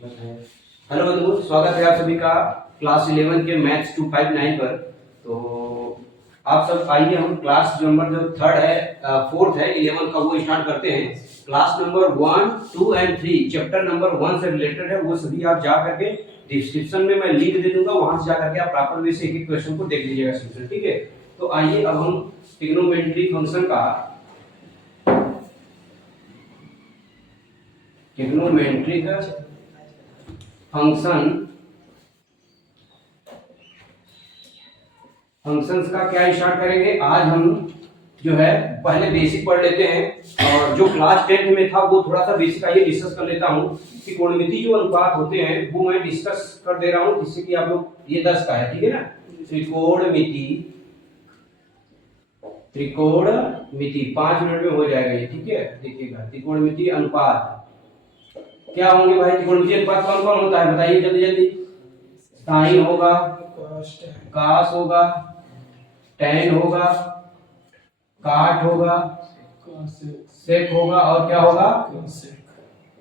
Hello बंधु, स्वागत है आप सभी का क्लास 11 के मैथ्स 259 पर। तो आप सब आइए, हम क्लास नंबर जो थर्ड है, फोर्थ है 11 का, वो स्टार्ट करते हैं। Class number 1, 2 and 3 chapter number 1 से रिलेटेड है, वो सभी आप जा करके डिस्क्रिप्शन में मैं लिंक दे दूंगा, वहां से जा करके आप प्रॉपर वे से एक एक क्वेश्चन को देख लीजिएगा सॉल्यूशन, ठीक है। तो आइए अब हम ट्रिग्नोमेट्री फंक्शन का फंक्शंस का क्या स्टार्ट करेंगे। आज हम जो है पहले बेसिक पढ़ लेते हैं, और जो क्लास 10 में था वो थोड़ा सा बेसिक आइए डिस्कस कर लेता हूं। त्रिकोणमिति जो अनुपात होते हैं वो मैं डिस्कस कर दे रहा हूं, जिससे कि आप लोग, ये 10 का है, ठीक है ना। त्रिकोणमिति 5 मिनट में हो जाएगा ये, ठीक है। देखिएगा, त्रिकोणमिति अनुपात क्या होंगे भाई। त्रिकोणमिति अनुपात कौन कौन होता है बताइए जल्दी जल्दी। साइन होगा, कास होगा, टैन होगा, काट होगा, सेक होगा, और क्या होगा,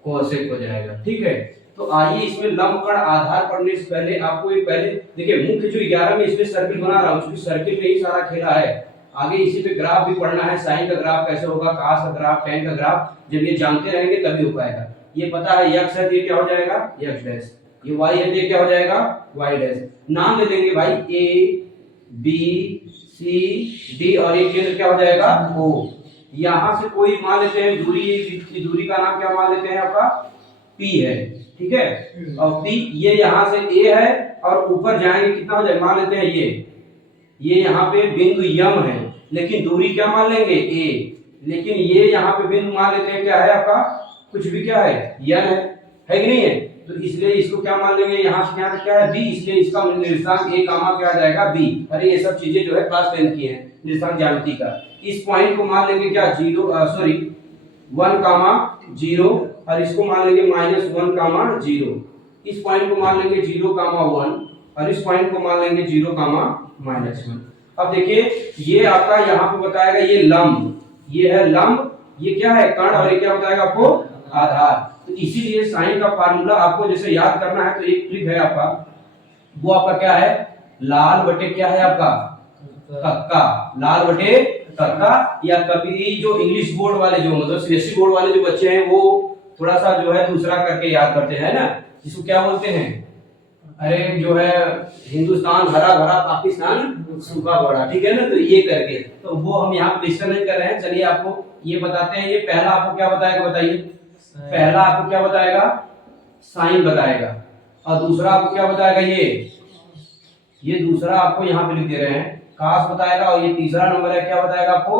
कोसेक हो जाएगा, ठीक है। तो आइए इसमें लंबकण आधार पढ़ने से पहले आपको एक पहले देखिए, मुख्य जो 11 में इसमें सर्किल बना रहा हूं, क्योंकि सर्किल में ही सारा खेला है। आगे इसी पे ग्राफ भी पढ़ना है, साइन का ग्राफ कैसे होगा, कास का ग्राफ, टैन का ग्राफ, जब ये जानते रहेंगे तभी हो पाएगा। ये पता है x है, ये क्या हो जाएगा x डैश, ये y है, ये क्या हो जाएगा y डैश। नाम दे देंगे भाई a b c d, और ये केंद्र क्या हो जाएगा o। यहां से कोई मान लेते हैं दूरी, की दूरी का नाम क्या मान लेते हैं आपका p है, ठीक है। और p ये यहां से a है, और ऊपर जाएंगे कितना हो जाए, मान लेते हैं ये यहाँ पे बिंदु यम है, लेकिन दूरी क्या मान लेंगे a, लेकिन ये यहाँ पे बिंदु मान लेते हैं क्या है आपका, कुछ भी क्या है यन है कि नहीं है। तो इसलिए इसको क्या मान लेंगे, यहाँ से यहाँ क्या है b, इसलिए इसका निर्देशांक a कामा क्या आ जाएगा b। अरे ये सब चीजें जो है क्लास 10 की है, निर्देशांक ज्यामिति का। इस पॉइंट को मान लेंगे क्या 1 कामा 0, और इसको मान लेंगे -1 कामा 0। इस पॉइंट को मान लेंगे 0 कामा 1, और इस पॉइंट को मान लेंगे 0 कामा -1। अब देखिए, ये आपका यहाँ पे बताएगा ये लंब, ये है लंब, ये क्या है कर्ण, और ये क्या बताएगा आपको आधार। तो इसीलिए साइन का फार्मूला आपको जैसे याद करना है, तो एक ट्रिक है आपका, वो आपका क्या है, लाल बटे क्या है आपका कक्का, लाल बटे कक्का। या कभी जो इंग्लिश बोर्ड वाले, जो मतलब सीबीएसई बोर्ड वाले जो बच्चे हैं, वो थोड़ा सा जो है दूसरा करके याद करते हैं ना, जिसको क्या बोलते हैं, अरे जो है हिंदुस्तान हरा भरा, पाकिस्तान सूखा पड़ा, ठीक है ना। तो ये करके, तो वो हम यहाँ पे डिस्कस नहीं कर रहे हैं। चलिए आपको ये बताते हैं। ये पहला आपको क्या बताएगा बताइए, पहला आपको क्या बताएगा, साइन बताएगा, और दूसरा आपको क्या बताएगा, ये दूसरा आपको यहाँ पे लिख दे रहे हैं कास बताएगा, और ये तीसरा नंबर है क्या बताएगा आपको,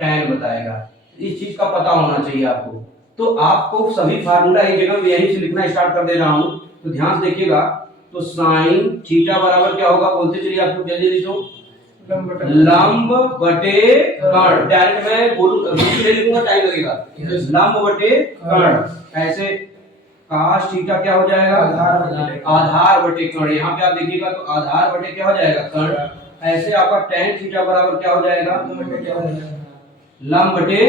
टैन बताएगा। इस चीज का पता होना चाहिए आपको। तो आपको सभी फार्मूला एक जगह में यहीं से लिखना स्टार्ट कर दे रहा हूं, तो ध्यान से देखिएगा। तो साइन थीटा बराबर क्या होगा, बोलते चलिए आपको जल्दी जल्दी। तो लंब बटे कर्ण, डायरेक्ट मैं बोलूं ले लिखूंगा, टाइम लगेगा। लंब बटे कर्ण, ऐसे काश थीटा क्या हो जाएगा, आधार बटे कर्ण। यहाँ पे आप देखिएगा तो आधार बटे क्या हो जाएगा कर्ण। ऐसे आपका tan थीटा बराबर क्या हो जाएगा, लंब बटे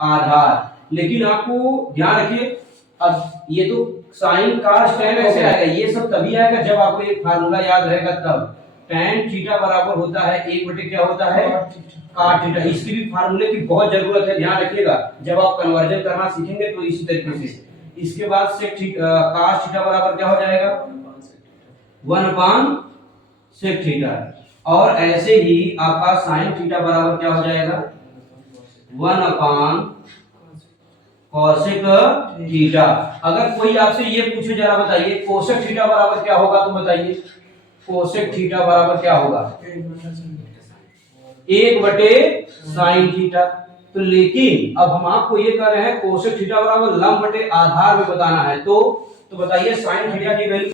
आधार। लेकिन आपको ध्यान रखिए, अब ये तो साइन काश tan ऐसे आएगा, ये सब तभी आएगा जब आपको एक फार्मूला याद रहेगा तब। tan थीटा बराबर होता है 1 बटे क्या होता है काट थीटा। इसकी भी फार्मूले की बहुत जरूरत है, ध्यान रखिएगा। जब आप कन्वर्जन करना सीखेंगे तो इसी तरीके से। इसके बाद से काश थीटा बराबर क्या हो जाएगा 1/sec थीटा, और ऐसे ही आपका साइन थीटा बराबर क्या हो जाएगा 1/cosec थीटा। अगर कोई आपसे ये पूछे जरा बताइए कोसेक थीटा बराबर क्या होगा, तो बताइए कोसेक थीटा बराबर क्या होगा 1 बटे साइन थीटा। तो लेकिन अब हम आपको ये कह रहे हैं कोसेक थीटा बराबर लंब बटे आधार में बताना है। तो बताइए साइन थीटा की वैल्यू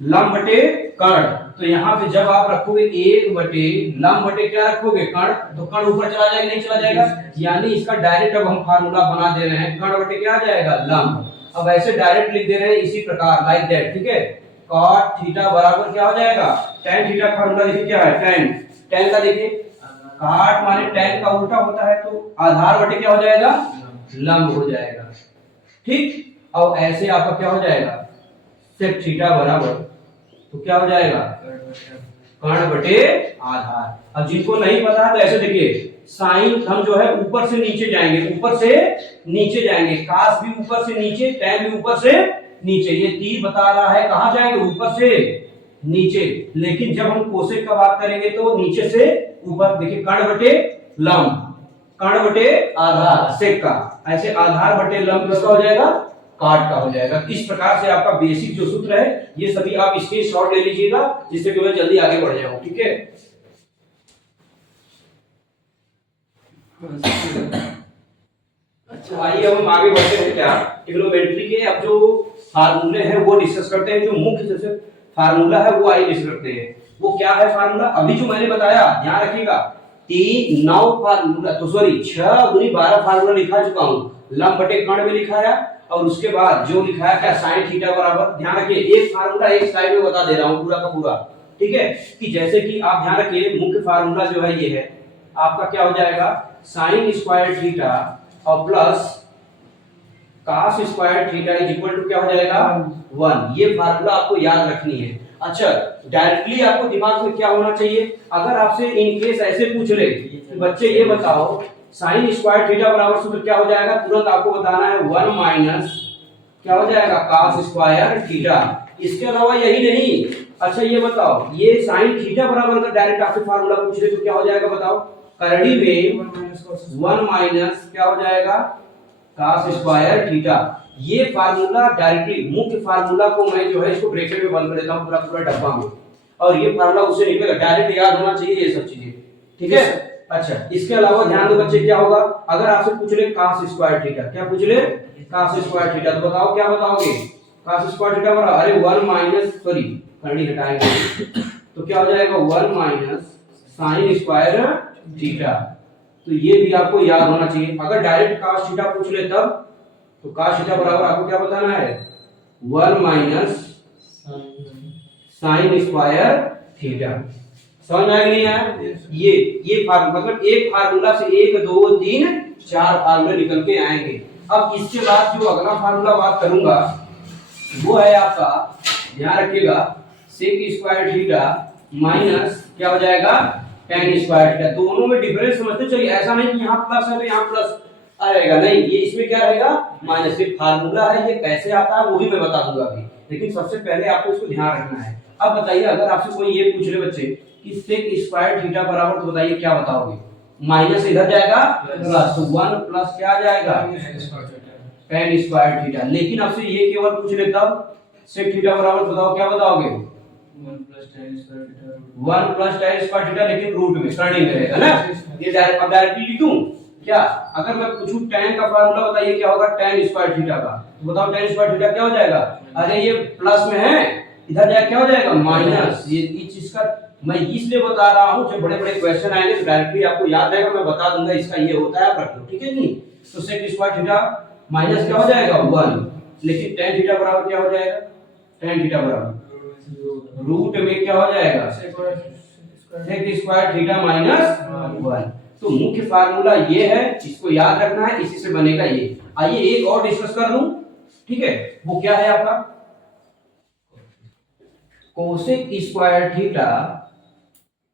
लंब बटे कर्ण। तो यहाँ पे जब आप रखोगे 1 बटे लंब बटे क्या रखोगे कर्ण, तो कर्ण ऊपर चला जाएगा नहीं चला जाएगा, यानी इसका डायरेक्ट अब हम फार्मूला बना दे रहे हैं, कर्ण बटे क्या आ जाएगा लंब। अब ऐसे डायरेक्ट लिख दे रहे हैं इसी प्रकार, लाइक दैट, ठीक है। cot थीटा बराबर क्या हो जाएगा tan थीटा का फार्मूला देखिए क्या है, tan का देखिए काट माने tan का उल्टा होता है, तो आधार बटे क्या हो जाएगा लंब हो जाएगा, ठीक। और ऐसे आपका क्या हो जाएगा सेक थीटा बराबर, तो क्या हो जाएगा कर्ण बटे आधार। अब जिनको नहीं पता तो ऐसे देखिए, साइन हम जो है ऊपर से नीचे जाएंगे, ऊपर से नीचे जाएंगे, कास भी ऊपर से नीचे, टैन भी ऊपर से नीचे। ये तीर बता रहा है कहां जाएंगे, ऊपर से नीचे। लेकिन जब हम कोसेक का बात करेंगे तो नीचे से ऊपर। देखिए कर्ण बटे लंब, कर्ण बटे आधार सेक का, ऐसे आधार बटे लंब किसका हो जाएगा, काट का हो जाएगा। इस प्रकार से आपका बेसिक जो सूत्र है ये सभी आप स्क्रीनशॉट ले लीजिएगा, जिससे कि मैं जल्दी आगे बढ़ जाऊं। ठीक है, अच्छा आइए अब हम आगे बढ़ते हैं। क्या ट्रिग्नोमेट्री के अब जो फार्मूले हैं वो डिस्कस करते हैं। जो मुख्य से फार्मूला है वो आइए डिस्कस करते हैं। वो क्या है फार्मूला, अभी जो मैंने बताया ध्यान रखिएगा, 9 फार्मूला, तो सॉरी 6 दूनी 12 फार्मूला लिखा चुका हूं। लंब बटे कर्ण में लिखा है, और उसके बाद जो लिखा है क्या साइन थीटा बराबर। ध्यान रखिए एक फार्मूला एक स्लाइड में बता दे रहा हूं पूरा का पूरा। ठीक है, कि जैसे कि आप ध्यान रखिए मुख्य फार्मूला जो है ये है आपका क्या हो जाएगा, साइन स्क्वायर थीटा और plus cos square theta is equal to क्या हो जाएगा 1। ये फार्मूला आपको याद रखनी है। अच्छा डायरेक्टली आपको दिमाग में क्या होना चाहिए, अगर आपसे इन केस ऐसे पूछ ले कि बच्चे ये बताओ साइन स्क्वायर थीटा बराबर सूत्र क्या हो जाएगा, तुरंत आपको बताना है 1 माइनस क्या हो जाएगा cos स्क्वायर थीटा। इसके अलावा यही नहीं, अच्छा ये बताओ ये साइन थीटा बराबर अगर डायरेक्ट आपसे फार्मूला पूछ ले तो क्या हो जाएगा बताओ, करड़ी में 1 माइनस क्या हो जाएगा cos स्क्वायर थीटा। ये फार्मूला डायरेक्टली मुख्य फार्मूला को मैं जो है इसको ब्रैकेट में बंद कर देता हूं पूरा पूरा डब्बा में, और ये फार्मूला उससे निकलेगा, डायरेक्ट याद होना चाहिए ये सब चीजें। ठीक है, अच्छा इसके अलावा ध्यान दो बच्चे क्या होगा, अगर आपसे पूछ ले cos स्क्वायर थीटा, क्या पूछ ले cos स्क्वायर थीटा, तो बताओ क्या बताओगे, cos स्क्वायर थीटा बराबर अरे 1 माइनस सॉरी करनी हटाएंगे तो क्या हो जाएगा 1 माइनस साइन स्क्वायर थीटा। तो ये भी आपको याद होना चाहिए। अगर डायरेक्ट cos थीटा पूछ ले तब तो cos थीटा बराबर आपको क्या बताना है 1 माइनस साइन स्क्वायर थीटा। समझ में नहीं आया, ये फार्मूला मतलब एक फार्मूला से 1 2 3 4 फार्मूले निकल के आएंगे। अब इसके बाद जो अगला फार्मूला बात करूंगा वो है आपका, ध्यान रखिएगा, सेक स्क्वायर थीटा माइनस क्या हो जाएगा tan स्क्वायर थीटा। दोनों में डिफरेंस समझते चलिए, ऐसा नहीं कि यहाँ प्लस है तो यहाँ प्लस आएगा, नहीं ये इसमें क्या रहेगा माइनस। ये फार्मूला है, ये कैसे आता है वो भी मैं बता दूंगा अभी, लेकिन सबसे पहले आपको इसको ध्यान रखना है। अब बताइए अगर आपसे कोई ये पूछ ले बच्चे कि सेक स्क्वायर थीटा बराबर, तो बताइए क्या बताओगे, माइनस इधर जाएगा प्लस, तो 1 प्लस क्या आ जाएगा tan स्क्वायर थीटा। लेकिन आपसे ये केवल पूछ ले तब सेक थीटा बराबर बताओ क्या बताओगे 1 प्लस tan स्क्वायर थीटा, लेकिन रूट में करनी में रहेगा ना। ये डायरेक्टली लिखूं क्या, अगर मैं पूछूं tan का फार्मूला बताइए क्या होगा tan स्क्वायर थीटा का, तो बताओ tan स्क्वायर थीटा क्या हो जाएगा, अरे ये प्लस में है इधर जाके क्या हो जाएगा माइनस। ये इस चीज का मैं इसलिए बता रहा हूं, जब बड़े बड़े क्वेश्चन आएंगे तो डायरेक्टली आपको याद रहेगा, मैं बता दूंगा इसका ये होता है, आप रख लो। ठीक है नहीं, तो सेक स्क्वायर थीटा माइनस क्या हो जाएगा 1, लेकिन tan थीटा बराबर क्या हो जाएगा, tan थीटा बराबर रूट में क्या हो जाएगा सेक स्क्वायर थीटा माइनस 1। तो मुख्य फार्मूला ये है, इसको याद रखना है, इसी से बनेगा ये। आइए एक और डिस्कस कर लूं, ठीक है, वो क्या है आपका cosec square theta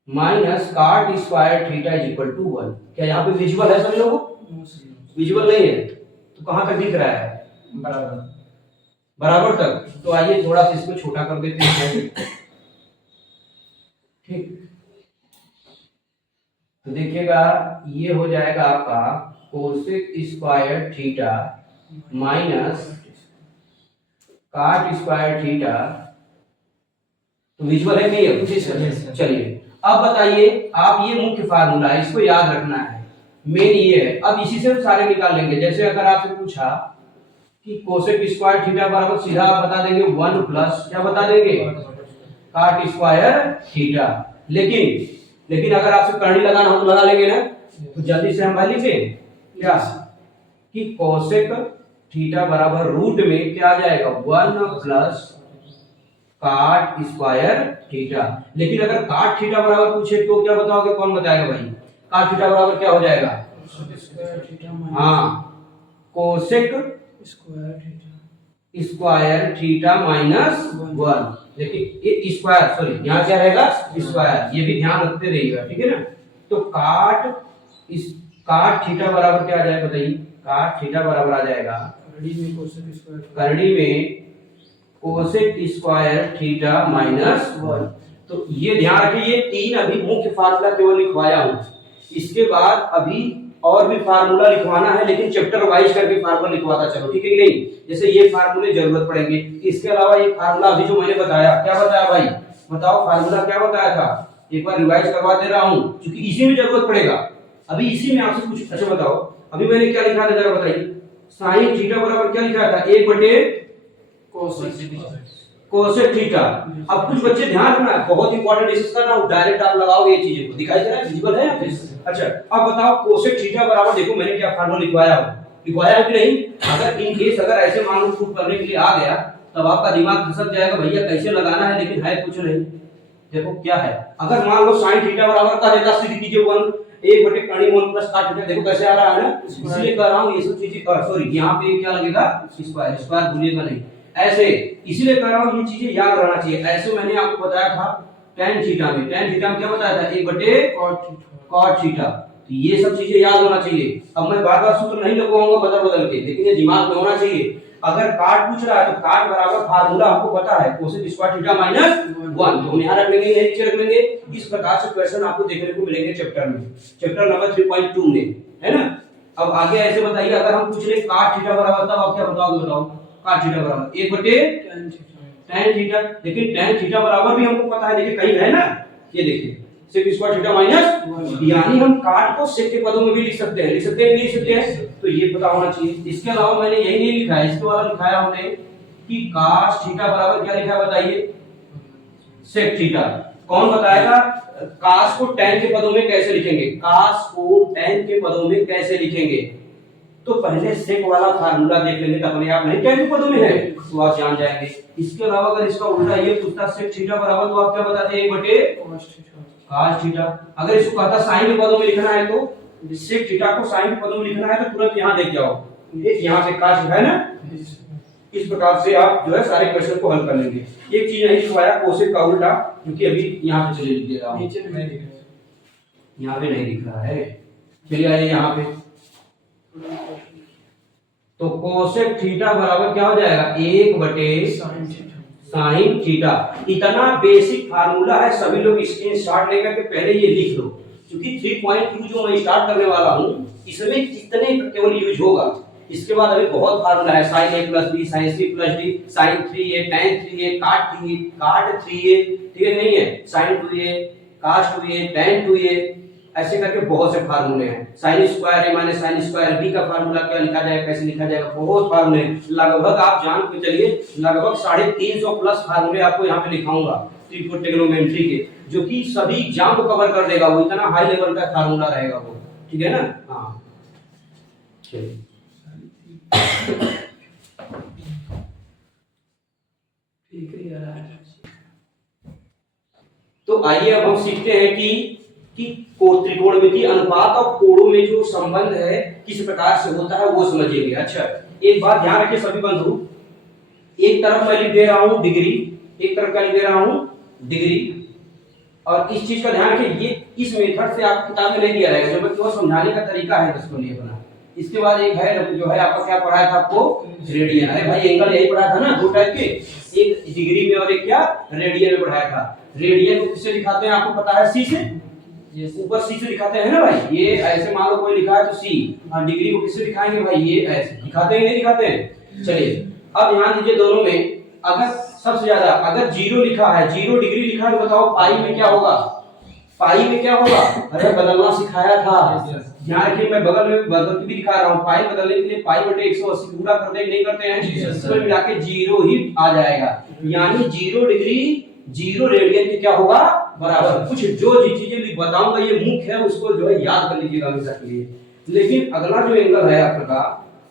minus cot square theta is equal to 1। क्या यहाँ पे विजुअल है सभी लोगों को, विजुअल नहीं है तो कहां तक दिख रहा है, बराबर बराबर तक। तो आइए थोड़ा सा इसको छोटा कर देते हैं, ठीक। तो देखिएगा ये हो जाएगा आपका cosec square theta minus cot square theta. तो विजुअल है नहीं है, चलिए अब बताइए आप, ये मुख्य फार्मूला है, इसको याद रखना है, मेन ये है। अब इसी से सारे निकाल लेंगे। जैसे अगर आपसे पूछा कि कोसेक स्क्वायर थीटा बराबर, सीधा आप बता देंगे 1 प्लस क्या बता देंगे काट स्क्वायर थीटा। लेकिन अगर आपसे करनी लगाना हो तो लगा लेंगे ना, तो जल्दी से हम भाई लिखे क्या कि कोसेक थीटा बराबर रूट में क्या आ जाएगा 1 प्लस काट स्क्वायर थीटा। लेकिन अगर काट थीटा बराबर पूछे तो क्या बताओगे, कौन बताएगा भाई, काट थीटा बराबर क्या हो जाएगा, हाँ cosec square theta square theta minus 1। देखिए ये स्क्वायर, सॉरी यहाँ क्या रहेगा स्क्वायर, ये भी ध्यान रखते रहिएगा, ठीक है ना। तो काट थीटा बराबर क्या आ जाएगा बताइए, काट थीटा बराबर आ जाएगा करड़ी में कोसेक स्क्वायर थीटा माइनस 1। तो ये ध्यान रखिए, ये तीन अभी मुख्य फार्मूला केवल लिखवाया हूं, इसके बाद अभी और भी फार्मूला लिखवाना है, लेकिन चैप्टर वाइज करके फार्मूला लिखवाता चलो, ठीक है कि नहीं। जैसे ये फार्मूले जरूरत पड़ेंगे, इसके अलावा ये फार्मूला अभी जो मैंने बताया, क्या बताया भाई बताओ, फार्मूला क्या बताया था, एक बार रिवाइज करवा दे रहा हूं क्योंकि इसी में जरूरत पड़ेगा, अभी इसी में आपसे कुछ। अच्छा बताओ अभी मैंने क्या लिखा था जरा बताइए, साइन थीटा बराबर क्या लिखा था, 1 बटे कोसेक थीटा। अब कुछ बच्चे ध्यान रखना, बहुत इंपॉर्टेंट डिस्कस कर रहा हूं, डायरेक्ट आप लगाओगे ये चीजें को, दिखाई दे रहा है, विजिबल है यहाँ पे। अच्छा अब बताओ कोसेक थीटा बराबर, देखो मैंने क्या फार्मूला लिखवाया है कि नहीं। अगर इन केस अगर ऐसे मान लो प्रूफ करने के लिए आ गया, तब आपका दिमाग खसक जाएगा भैया कैसे लगाना है, लेकिन है कुछ नहीं। देखो क्या है, अगर मान लो sin थीटा बराबर का देता, सीधी कीजिए 1 बटे कर्ण 1 प्लस cos थीटा, देखो कैसे आ रहा है ना, इसलिए कर रहा हूं ये सब चीजें, सॉरी यहाँ पे क्या लगेगा स्क्वायर, स्क्वायर भूलिएगा नहीं, ऐसे इसीलिए कर रहा हूं, ये चीजें याद रहना चाहिए। ऐसे मैंने आपको बताया था tan थीटा में क्या बताया था, 1 बटे cot थीटा, तो ये सब चीजें याद होना चाहिए। अब मैं बार-बार सूत्र नहीं लगाऊंगा बदल के, लेकिन ये दिमाग में होना चाहिए। अगर काट पूछ रहा है तो काट बराबर फार्मूला आपको पता है, कोसेक स्क्वायर थीटा माइनस 1, तो हम यहां रख लेंगे, यही नीचे रख लेंगे। इस प्रकार से क्वेश्चन आपको देखने को मिलेंगे चैप्टर में, चैप्टर नंबर 3.2 में, है ना। अब आगे ऐसे बताइए, अगर हम पूछ ले काट थीटा बराबर, तब आप क्या बताओगे, बताओ काट थीटा बराबर 1 बटे tan थीटा, लेकिन tan थीटा बराबर भी हमको पता है, देखिए कहीं है ना, ये देखिए सेक स्क्वायर थीटा माइनस, यानी हम काट को सेक के पदों में भी लिख सकते हैं, लिख सकते हैं, तो ये पता होना चाहिए। इसके अलावा मैंने यही नहीं लिखा है, इसके वाला लिखाया हमने कि cos थीटा बराबर क्या लिखा है बताइए, सेक थीटा। कौन बताएगा cos को tan के पदों में कैसे लिखेंगे, cos को tan के पदों में कैसे लिखेंगे, तो पहले सेक वाला फार्मूला देख लेंगे, तो अपने आप नहीं tan के पदों में है तो आप जान जाएंगे। इसके अलावा अगर इसका उल्टा ये पूछता सेक थीटा बराबर, तो आप क्या बताते हैं, 1 बटे cos थीटा। अगर इसको कहता साइन के पदों में लिखना है, तो सेक थीटा को साइन के पदों में लिखना है, तो तुरंत यहां देख जाओ, ये यहां पे cos है ना, इस प्रकार से आप जो है सारे क्वेश्चन को हल कर लेंगे। एक चीज नहीं लिखवाया कोसेक का उल्टा, क्योंकि अभी यहां पे चले लिख दे रहा हूं, नीचे नहीं दिख रहा है, यहां पे नहीं दिख रहा है, चलिए आइए यहां पे। तो कोसेक थीटा बराबर क्या हो जाएगा, 1 बटे साइन थीटा। इतना बेसिक फार्मूला है, सभी लोग स्क्रीनशॉट लेकर के पहले ये लिख लो, क्योंकि 3.2 जो मैं स्टार्ट करने वाला हूं, इसमें जितने केवल यूज होगा, इसके बाद अभी बहुत फार्मूला है, sin a plus b, sin c plus d, sin 3a, tan 3a, cot 3a, ठीक है नहीं है, sin 2a, cos 2a, tan 2a, ऐसे करके बहुत से फार्मूले हैं। sin square a minus sin square b का फार्मूला क्या लिखा जाएगा, कैसे लिखा जाएगा, बहुत फार्मूले, लगभग आप जान के चलिए लगभग 350 प्लस फार्मूले आपको यहाँ पे लिखाऊंगा ट्रिगोनोमेट्री के, जो कि सभी एग्जाम को कवर कर देगा, वो इतना हाई लेवल का फार्मूला रहेगा वो, ठीक है ना। हाँ चलिए तो आइए अब हम सीखते हैं कि त्रिकोणमितीय अनुपात और कोणों में जो संबंध है किस प्रकार से होता है वो समझेंगे। अच्छा एक बात ध्यान रखिए सभी बंधु, एक तरफ मैं लिख दे रहा हूं डिग्री, एक तरफ क्या लिख दे रहा हूं डिग्री, और इस चीज का ध्यान रखिए, ये इस मेथड से आपको किताब में नहीं दिया रहेगा, जो केवल समझाने का तरीका है इसको लिए बना। इसके बाद एक है जो है आपको क्या पढ़ाया था, आपको रेडियन, अरे भाई एंगल यही पढ़ाया था ना, दो टाइप के, एक डिग्री में और एक क्या रेडियन में पढ़ाया था। रेडियन को किससे दिखाते हैं आपको पता है, सी से, ये ऊपर सी से दिखाते हैं ना भाई, ये ऐसे मान लो कोई लिखा है तो सी, और डिग्री को किससे दिखाएंगे भाई, ये ऐसे दिखाते हैं नहीं दिखाते हैं। चलिए अब ध्यान दीजिए, दोनों में अगर सबसे ज्यादा अगर 0 लिखा है, 0 डिग्री लिखा है, तो बताओ पाई में क्या होगा, पाई में क्या होगा, अरे बदलना सिखाया था, ध्यान रखिए मैं बगल में बदल के भी दिखा रहा हूं, पाई बदलने के लिए पाई बटे 180 पूरा करते हैं नहीं करते हैं, इसको मिला के 0 ही आ जाएगा, यानी 0 डिग्री 0 रेडियन के क्या होगा बराबर। कुछ जो चीजें बताऊंगा ये मुख्य है, उसको जो है याद कर लीजिएगा हमेशा के लिए। लेकिन अगला जो एंगल है आपका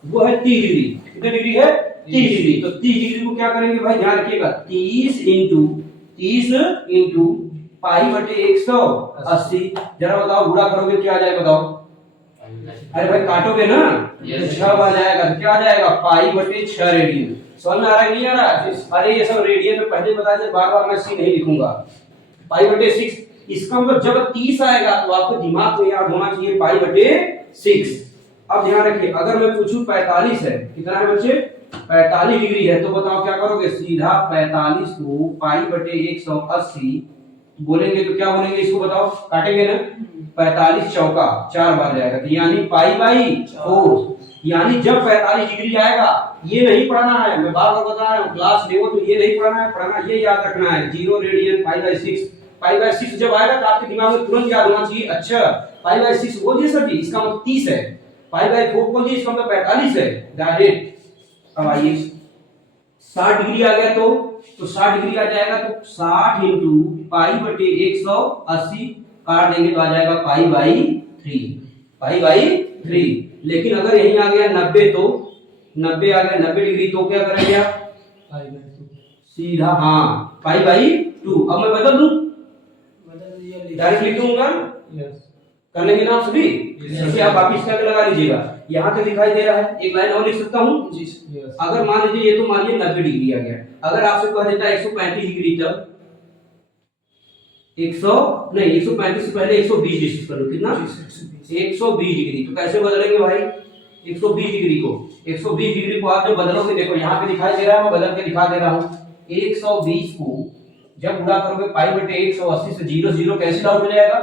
वो है 30 डिग्री, कितने डिग्री है 30 डिग्री, तो 30 डिग्री को क्या करेंगे भाई, ध्यान रखिएगा 30 इंटू पाई बटे 180, जरा बताओ गुणा करोगे क्या आ जाएगा बताओ, अरे भाई काटोगे ना तो 6 आ जाएगा, तो क्या आ जाएगा पाई बटे 6 रेडियन। समझ में आ रहा है नहीं आ रहा? अरे ये सब रेडियन में पहले बता दिया, बार बार मैं सी नहीं लिखूंगा। पाई बटे 6, इसका मतलब जब 30 आएगा तो आपको दिमाग में याद होना चाहिए पाई बटे 6। अब ध्यान रखिए, अगर मैं पूछूं 45 है, कितना है बच्चे 45 डिग्री है, तो बताओ क्या करोगे? सीधा 45 को पाई बटे 180 बोलेंगे तो क्या बोलेंगे इसको बताओ? काटेंगे ना, 45 चौका 4 बार जाएगा, तो यानी पाई बाई 4। यानी जब 45 डिग्री आएगा, ये नहीं पढ़ना है, मैं बार बार बता रहा हूँ, क्लास लेवल तो ये नहीं पढ़ना है, पढ़ना ये याद रखना है 0 radian pi by 6। Pi by 6 जब आएगा तो आपके दिमाग में तुरंत याद होना चाहिए, अच्छा पाई बाई 6 बोल दिए सर जी, इसका मतलब 30 है। पाई बाई 4 बोल दिए, इसका मतलब 45 है। डायरेक्ट अब आइए 60 डिग्री आ गया तो 60 डिग्री आ जाएगा, तो 60 इंटू पाई बटे 180 काट देंगे तो आ जाएगा पाई बाई 3। Pi by 3। लेकिन अगर यहीं आ गया 90, तो 90 आ गया 90 डिग्री, तो क्या करेंगे आप? पाई बाई 2 सीधा, हाँ पाई बाई 2। अब मैं बदल दूं, डायरेक्ट लिख दूंगा, कर लेंगे ना आप सभी? इसे आप वापिस करके लगा लीजिएगा। यहाँ तो दिखाई दे रहा है, एक लाइन और लिख सकता हूँ जी। अगर मान लीजिए ये तो मानिए 90 डिग्री आ गया, अगर आपसे कह देता है 135 डिग्री, तब 100 नहीं 135 से पहले 120 डिग्री कर लो, कितना 120 डिग्री। तो कैसे बदलेंगे भाई 120 डिग्री को? 120 डिग्री को आप जब बदलोगे, देखो यहाँ पे दिखाई दे रहा है, मैं बदल के दिखा दे रहा हूँ। 120 को जब गुणा करोगे पाई बटे 180 से 0 0 कैंसिल आउट हो जाएगा,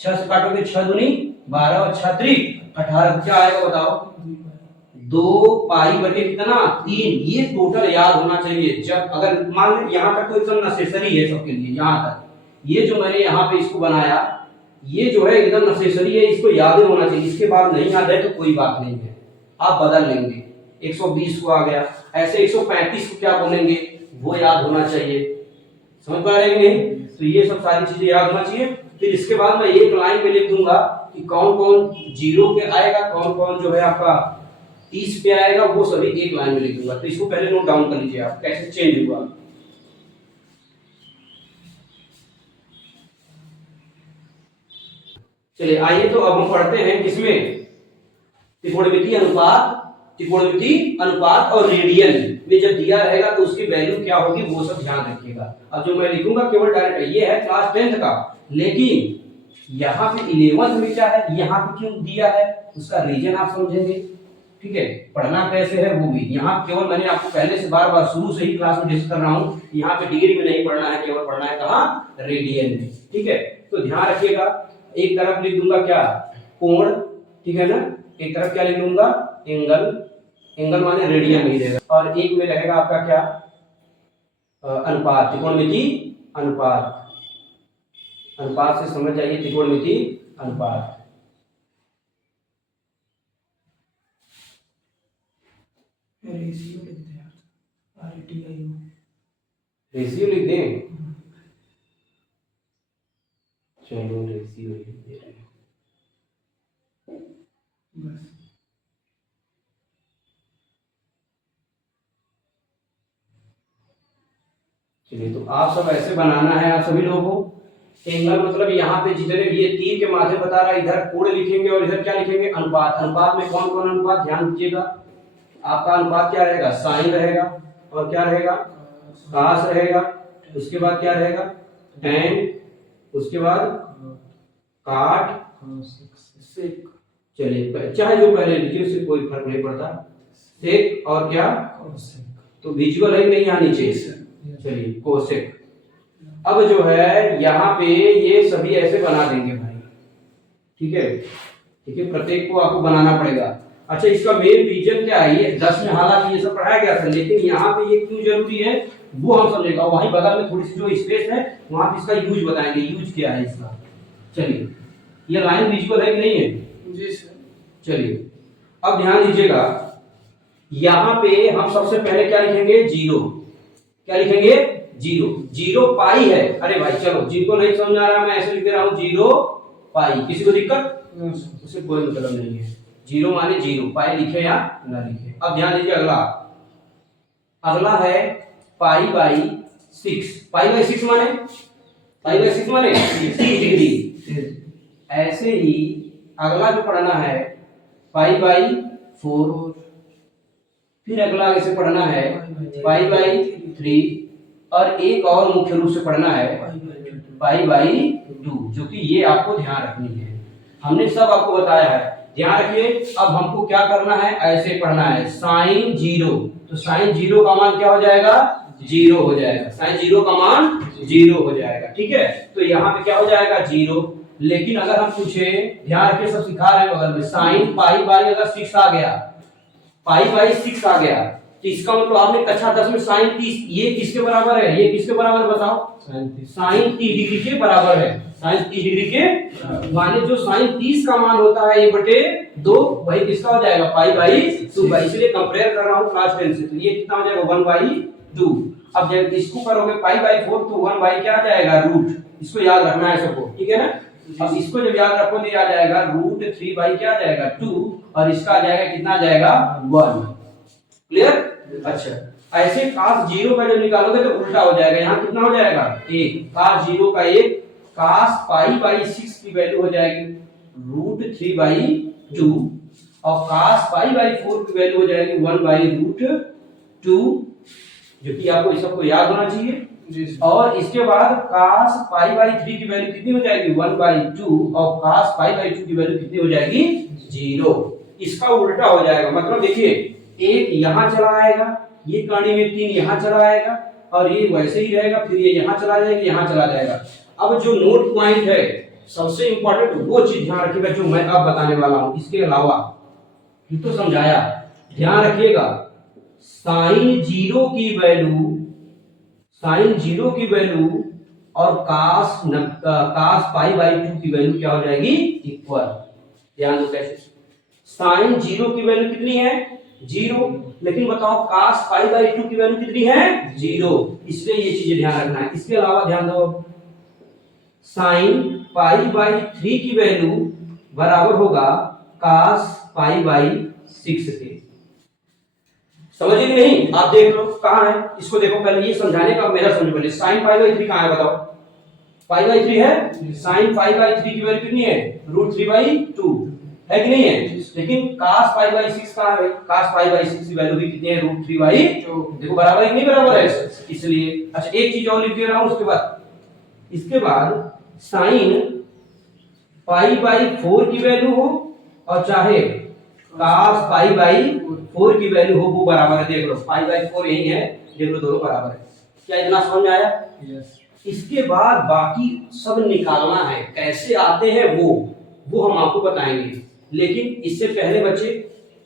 6 से काटोगे 6 दूनी 12 और 6 त्रिक 18, क्या आएगा बताओ? 2 पाई बटे कितना 3। ये टोटल याद होना चाहिए। जब अगर मान लो यहाँ तक तो एकदम नेसेसरी है सबके लिए, यहाँ तक ये जो मैंने यहाँ पे इसको बनाया, ये जो है एकदम नेसेसरी है, इसको याद होना चाहिए। इसके बाद नहीं याद है तो कोई बात नहीं है, आप बदल लेंगे। 120 को आ गया, ऐसे 135 को क्या बोलेंगे वो याद होना चाहिए। समझ पा रहे हैं नहीं? तो ये सब सारी चीजें याद होना चाहिए। फिर इसके बाद मैं एक लाइन में लिख दूंगा कि कौन कौन 0 पे आएगा, कौन कौन जो है आपका 30 पे आएगा, वो सभी एक लाइन में लिख दूंगा। तो इसको पहले नोट डाउन कर लीजिए आप, कैसे चेंज हुआ। चलिए आइए, तो अब हम पढ़ते हैं किसमें? त्रिकोणमितीय अनुपात। त्रिकोणमितीय अनुपात और रेडियन में जब दिया रहेगा तो उसकी वैल्यू क्या होगी वो सब ध्यान रखिएगा। अब जो मैं लिखूंगा केवल डायरेक्ट, ये है क्लास 10th का, लेकिन यहाँ पे 11th में क्या है, यहाँ पे क्यों दिया है उसका रीजन आप समझेंगे। ठीक है, पढ़ना कैसे है वो भी यहाँ केवल मैंने आपको पहले से बार बार शुरू से ही क्लास में डिस्कस कर रहा हूँ। यहाँ पे डिग्री में नहीं पढ़ना है, केवल पढ़ना है कहाँ? रेडियन में। ठीक है, तो ध्यान रखिएगा। एक तरफ लिख दूंगा क्या? कोण, ठीक है ना। एक तरफ क्या लिख दूंगा? एंगल। एंगल माने रेडियन में ही रहेगा। और एक में रहेगा आपका क्या? अनुपात, त्रिकोणमितीय अनुपात। अनुपात से समझ जाइए त्रिकोणमितीय अनुपात। रेशियो लिख दें, रेशियो लिख दें। चलो रेशियो लिख दे रहे हैं बस। चलिए, तो आप सब ऐसे बनाना है आप सभी लोगों को। एंगल मतलब यहाँ पे जितने भी ये तीर के माध्यम बता रहा है, इधर कोण लिखेंगे और इधर क्या लिखेंगे? अनुपात। अनुपात में कौन कौन अनुपात ध्यान दीजिएगा। आपका अनुपात क्या रहेगा? साइन रहेगा, और क्या रहेगा? कास रहेगा। उसके बाद क्या रहेगा? टैन। उसके बाद काट, सेक। चलिए, चाहे जो पहले लिखिए उससे कोई फर्क नहीं पड़ता। सेक और क्या? तो विजुअल है नहीं यहाँ नीचे। चलिए, कोसेक। अब जो है यहाँ पे ये सभी ऐसे बना देंगे भाई। ठीक है, ठीक है, प्रत्येक को आपको बनाना पड़ेगा। अच्छा, इसका मेन रीजन क्या है? ये 10 में हालांकि ये सब पढ़ाया गया था, लेकिन यहाँ पे ये क्यों जरूरी है वो हम समझेगा। वहीं बगल में थोड़ी सी जो स्पेस है वहां पे इसका यूज बताएंगे, यूज क्या है इसका। चलिए, ये लाइन विजुअल है कि नहीं है? जी सर। चलिए, अब ध्यान दीजिएगा, यहाँ पे हम सबसे पहले क्या लिखेंगे? 0। क्या लिखेंगे? 0। 0 पाई है। अरे भाई चलो, जिनको नहीं समझ आ रहा मैं ऐसे लिख दे रहा हूँ 0 पाई। किसी को दिक्कत? उसे कोई मतलब नहीं है। 0 माने 0, पाई लिखे या ना लिखे। अब ध्यान दीजिए, अगला अगला है पाई बाई 6। पाई बाई 6 माने? पाई बाई 6 माने 30 डिग्री। ऐसे ही अगला जो पढ़ना है पाई बाई 4, फिर अगला इसे पढ़ना है पाई बाई 3, और एक और मुख्य रूप से पढ़ना है पाई बाई 2, जो कि ये आपको ध्यान रखनी है। हमने सब आपको बताया है, ध्यान रखिए। अब हमको क्या करना है, ऐसे पढ़ना है साइन 0, तो साइन 0 का मान क्या हो जाएगा, 0 हो जाएगा। साइन 0 का मान 0 हो जाएगा, ठीक है। तो यहाँ पे क्या हो जाएगा 0। लेकिन अगर हम पूछे, ध्यान रखिए सब सिखा रहे हैं बगल में, साइन पाई बाई अगर 6 आ गया, पाई बाई 6 आ गया, तो इसका मतलब आपने कक्षा 10 में साइन 30, ये किसके बराबर है, ये किसके बराबर है बताओ, साइन 30 डिग्री के बराबर है। साइन 30 डिग्री के माने जो साइन 30 का मान होता है ये बटे 2, वही किसका हो जाएगा पाई बाई 2, इसलिए कंपेयर कर रहा हूं क्लास 10 से, तो ये कितना हो जाएगा 1 बाई 2। अब जब इसको करोगे पाई बाई 4 तो 1 बाई क्या आ जाएगा रूट, इसको याद रखना है सबको, ठीक है ना। अब इसको जब याद रखो तो आ जाएगा रूट 3 बाई क्या आ जाएगा 2, और इसका आ जाएगा कितना आ जाएगा 1। क्लियर। अच्छा, ऐसे cos 0 का जब निकालोगे तो उल्टा हो जाएगा, यहाँ कितना हो जाएगा 1, cos 0 का 1, cos पाई बाई 6 की वैल्यू हो जाएगी रूट 3 बाई 2, और cos पाई बाई 4 की वैल्यू हो जाएगी 1 बाई रूट 2, जो कि आपको इस सबको याद होना चाहिए। और इसके बाद cos पाई बाई 3 की वैल्यू कितनी हो जाएगी 1 बाई 2, और cos पाई बाई 2 की वैल्यू कितनी हो जाएगी 0। इसका उल्टा हो जाएगा, मतलब देखिए एक यहां चला आएगा, ये कड़ी में 3 यहां चला आएगा, और ये वैसे ही रहेगा, फिर ये यहां चला जाएगा, यहां चला जाएगा। अब जो नोट पॉइंट है सबसे इंपॉर्टेंट वो चीज ध्यान रखिएगा जो मैं अब बताने वाला हूं, इसके अलावा ये तो समझाया, ध्यान रखिएगा साइन 0 की वैल्यू, साइन 0 की वैल्यू और cos पाई बाई 2 की वैल्यू क्या हो जाएगी इक्वल। ध्यान दो कैसे, साइन 0 की वैल्यू कितनी है 0, लेकिन बताओ cos पाई बाई 2 की वैल्यू कितनी है 0, इसलिए ये चीजें ध्यान रखना है। इसके अलावा ध्यान दो साइन पाई बाई 3 की वैल्यू बराबर होगा cos पाई बाई 6 के। समझिए कि नहीं, आप देख लो कहां है, इसको देखो पहले, ये समझाने का मेरा समझो पहले। साइन पाई बाई 3 कहां है बताओ, पाई बाई 3 है, साइन पाई बाई 3 की वैल्यू कितनी है रूट 3 बाई 2 है कि नहीं है, लेकिन cos पाई बाई 6 कहां है, cos पाई बाई 6 की वैल्यू भी कितनी है रूट 3 बाई 2, देखो बराबर है कि नहीं बराबर है, इसलिए। अच्छा एक चीज और लिख दे रहा हूं, इसके बाद साइन पाई बाई 4 की वैल्यू हो और चाहे cos पाई बाई 4 की वैल्यू हो, वो बराबर है, देख लो पाई बाई 4 यही है, देख लो दोनों बराबर है। क्या इतना समझ में आया? इसके बाद बाकी सब निकालना है, कैसे आते हैं वो हम आपको बताएंगे, लेकिन इससे पहले बच्चे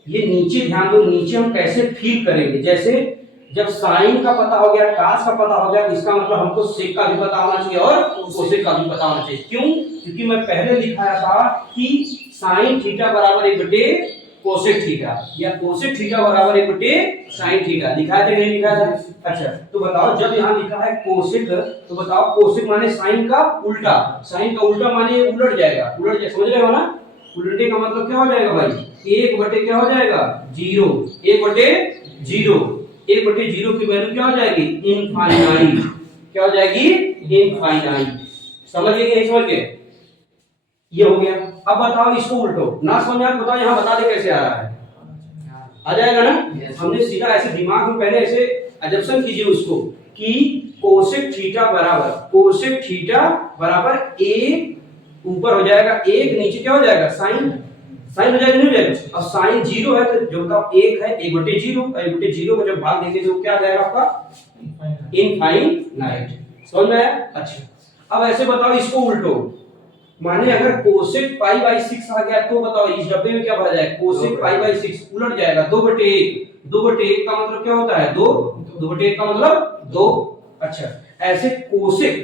ये नीचे ध्यान दो, नीचे हम कैसे फील करेंगे। जैसे जब साइन का पता हो गया, cos का पता हो गया, इसका मतलब हमको सेक का भी पता होना चाहिए और कोसेक का भी पता होना चाहिए। क्यों? क्योंकि मैं पहले दिखाया था कि साइन थीटा बराबर 1 बटे कोसेक थीटा, या कोसेक थीटा बराबर 1 बटे साइन थीटा, लिखा है नहीं लिखा है? अच्छा तो बताओ, जब यहाँ लिखा है कोसेक, तो बताओ कोसेक माने साइन का उल्टा, साइन का उल्टा माने उलट जाएगा, उलट जाए, समझ रहे हो ना, उल्टे का मतलब क्या हो जाएगा भाई 1 बटे क्या हो जाएगा 0, 1 बटे 0, 1 बटे 0 की वैल्यू क्या हो जाएगी इनफाइनाइट, क्या हो जाएगी इनफाइनाइट। समझ गए कि नहीं समझ गए? ये हो गया। अब बताओ इसको उल्टो, ना समझ आए बताओ, यहाँ बता दे कैसे आ रहा है, आ जाएगा ना? हमने सीधा ऐसे दिमाग में पहले ऐसे अजम्पशन कीजिए उसको कि कोसेक थीटा बराबर 1 ऊपर हो जाएगा 1, नीचे क्या हो जाएगा साइन, साइन हो जाएगा नहीं हो जाएगा। अब साइन 0 है तो जो बताओ 1 है 1 बटे 0, 1 बटे 0 को जब भाग देंगे तो क्या आ जाएगा आपका इनफाइनाइट। समझ में आया? अच्छा अब ऐसे बताओ इसको उल्टो, माने अगर कोसेक पाई बाई 6 आ गया तो बताओ इस डब्बे में क्या भरा जाएगा, कोसेक पाई बाई 6 उलट जाएगा 2 बटे 1, 2 बटे 1 का मतलब क्या होता है 2, 2 बटे 1 का मतलब 2। अच्छा ऐसे कोसेक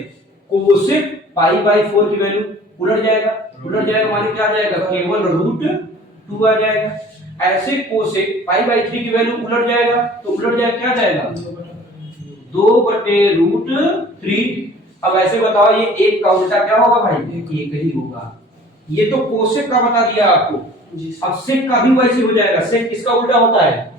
पाई बाई 4 की वैल्यू उलट जाएगा माने क्या आ जाएगा केवल रूट 2 आ जाएगा। ऐसे कोसेक पाई बाई 3 की वैल्यू उलट जाएगा, तो उलट जाएगा क्या जाएगा 2 बटे रूट 3। अब ऐसे बताओ ये 1 का उल्टा क्या होगा भाई 1 ही होगा। ये तो कोसेक का बता दिया आपको, अब सेक का भी वैसे हो जाएगा। सेक किसका उल्टा होता है,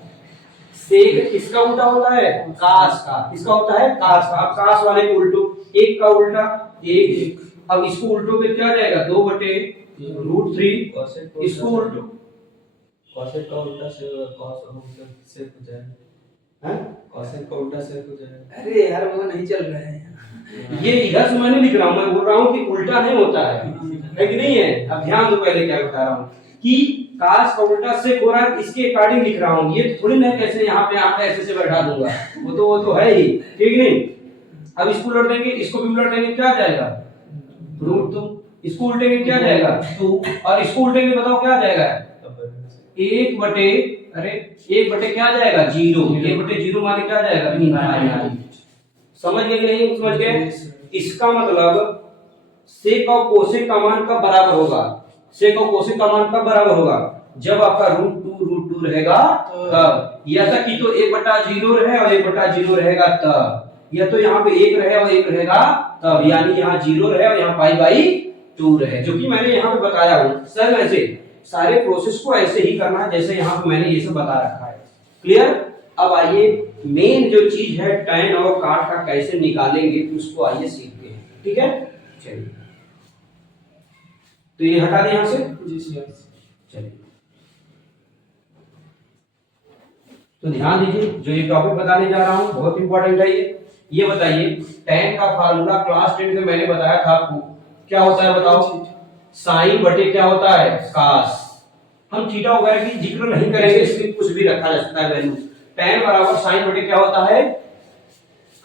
सेक किसका उल्टा होता है कास का, किसका होता है कास का। अब कास वाले को उल्टो, 1 का उल्टा 1, अब इसको उल्टो पे क्या जाएगा 2 बटे रूट 3, इसको उल्टो कॉसेक का उल्टा से कॉस सेक हो जाएगा। हैं? कॉसेक का उल्टा सेक हो जाएगा। अरे यार वो नहीं चल रहा है। ये इधर से मैंने लिख रहा हूँ, मैं बोल रहा हूँ कि उल्टा नहीं होता है कि नहीं है। अब ध्यान दो, पहले क्या बता रहा हूँ कि काश का उल्टा सेक हो रहा है, इसके अकॉर्डिंग लिख रहा हूँ। ये थोड़ी ना कैसे यहाँ पे ऐसे से बैठा दूंगा, वो तो है ही, ठीक नहीं। अब इसको उलट देंगे, इसको भी उलट देंगे, क्या आ जाएगा? √2। इसको उल्टेंगे क्या जाएगा? 2। और इसको उल्टेंगे बताओ क्या आ जाएगा? 1 बटे, अरे 1 बटे क्या आ जाएगा? 0। 1 बटे 0 माने क्या आ जाएगा? इनफाइनाइट। समझ गए कि नहीं समझ गए? इसका मतलब सेक और कोसेक का मान कब बराबर होगा? सेक और कोसेक का मान कब बराबर होगा? जब आपका √2 रहेगा तब। या तक कि तो 1/0 रहे और 1/0 रहेगा तब, या तो यहाँ पे 1 रहे और 1 रहेगा तब, यानी यहाँ 0 रहे और यहाँ π/2 रहे, जो कि मैंने यहाँ पे बताया हूँ। सर वैसे सारे प्रोसेस को ऐसे ही करना है जैसे यहाँ पे मैंने ये सब बता रखा है। क्लियर? अब आइए मेन जो चीज है tan और cot का कैसे निकालेंगे उसको आइए सीखते हैं, ठीक है? चलिए, तो ये हटा दें यहाँ से। जी सर। चलिए, तो ध्यान दीजिए, जो ये टॉपिक बताने जा रहा हूँ बहुत इंपॉर्टेंट है ये बताइए tan का फार्मूला क्लास 10 में मैंने बताया था आपको, क्या होता है बताओ? साइन बटे क्या होता है? कास। हम थीटा वगैरह की जिक्र नहीं करेंगे, इसमें कुछ भी रखा जा सकता है वैल्यू। tan बराबर साइन बटे क्या होता है?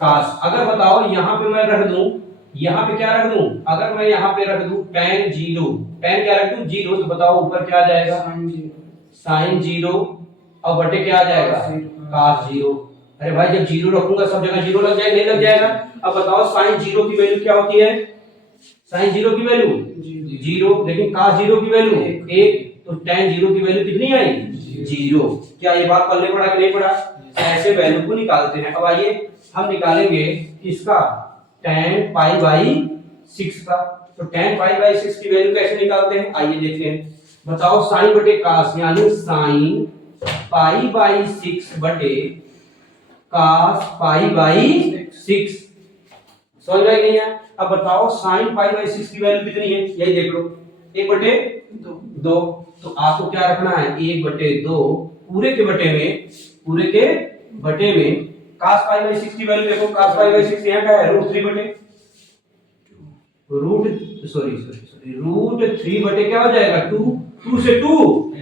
कास। अगर बताओ यहाँ पे मैं रख दूं, यहाँ पे क्या रख दूं? अगर मैं यहाँ पे रख दूं tan 0, tan क्या रख दूं? 0, तो बताओ ऊपर क्या आ जाएगा? साइन 0 और बटे क्या आ जाएगा? कास 0। अरे भाई जब 0 रखूंगा सब जगह 0 लग जाएगा, नहीं लग जाएगा? अब बताओ साइन 0 की वैल्यू क्या होती है? साइन 0 की वैल्यू 0, लेकिन कास 0 की वैल्यू 1, तो tan 0 की वैल्यू कितनी आई? 0। क्या ये बात पल्ले पड़ा कि नहीं पड़ा? ऐसे वैल्यू को निकालते हैं। अब आइए हम निकालेंगे किसका? tan π/6 का। तो tan π/6 की वैल्यू कैसे निकालते हैं आइए देखते हैं। बताओ साइन बटे कास, यानी साइन π/6 बटे कास π/6। समझ में नहीं है? अब बताओ साइन π/6 की वैल्यू कितनी है? यही देख लो, 1/2। तो आपको क्या रखना है? 1/2 पूरे के बटे में कास π/6 की वैल्यू देखो। कास π/6 यहाँ क्या है? √3 बटे √3 बटे क्या हो जाएगा? 2 से 2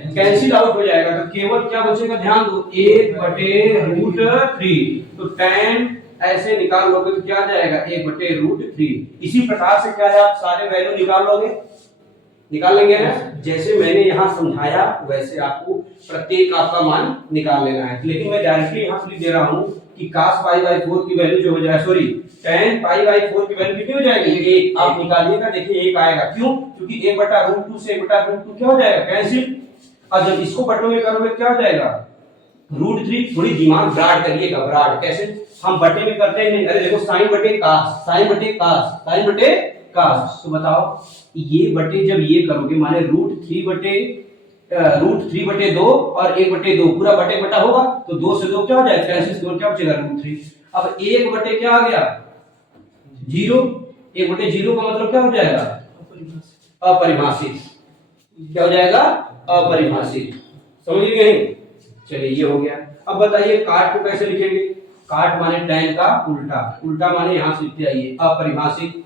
कैंसिल आउट हो जाएगा, तो केवल क्या बचेगा? ध्यान दो, 1/√3। तो tan ऐसे निकाल लोगे तो क्या आ जाएगा? 1/√3। इसी प्रकार से क्या है, आप सारे वैल्यू निकाल लेंगे ना? जैसे मैंने यहाँ समझाया वैसे आपको प्रत्येक आपका मान निकाल लेना है। लेकिन मैं डायरेक्टली यहाँ लिख दे रहा हूँ कि cos π/4 की वैल्यू जो हो जाए, सॉरी tan π/4 की वैल्यू कितनी हो जाएगी? 1। आप निकालिएगा, देखिए 1 आएगा। क्यों? क्योंकि 1/√2 से 1/√2 क्या हो जाएगा? कैंसिल। और जब इसको बटों में करोगे क्या हो जाएगा? √3। थोड़ी दिमाग ब्राड करिएगा, ब्राड कैसे? हम बटे में करते ही नहीं। अरे देखो साइन बटे कास, साइन बटे कास, साइन बटे कास। तो बताओ ये बटे जब ये करोगे माने √3/2 और 1/2 पूरा बटे बटा होगा, तो 2 से 2 क्या हो जाएगा? कैंसिल, तो क्या बचेगा? √3। अब 1 बटे क्या आ गया? 0। 1/0 का मतलब क्या हो जाएगा? अपरिभाषित। क्या हो जाएगा? अपरिभाषित। समझ गए? चलिए ये हो गया। अब बताइए काट को कैसे लिखेंगे? काट माने tan का उल्टा, उल्टा माने यहां से लिखते आइए अपरिभाषित।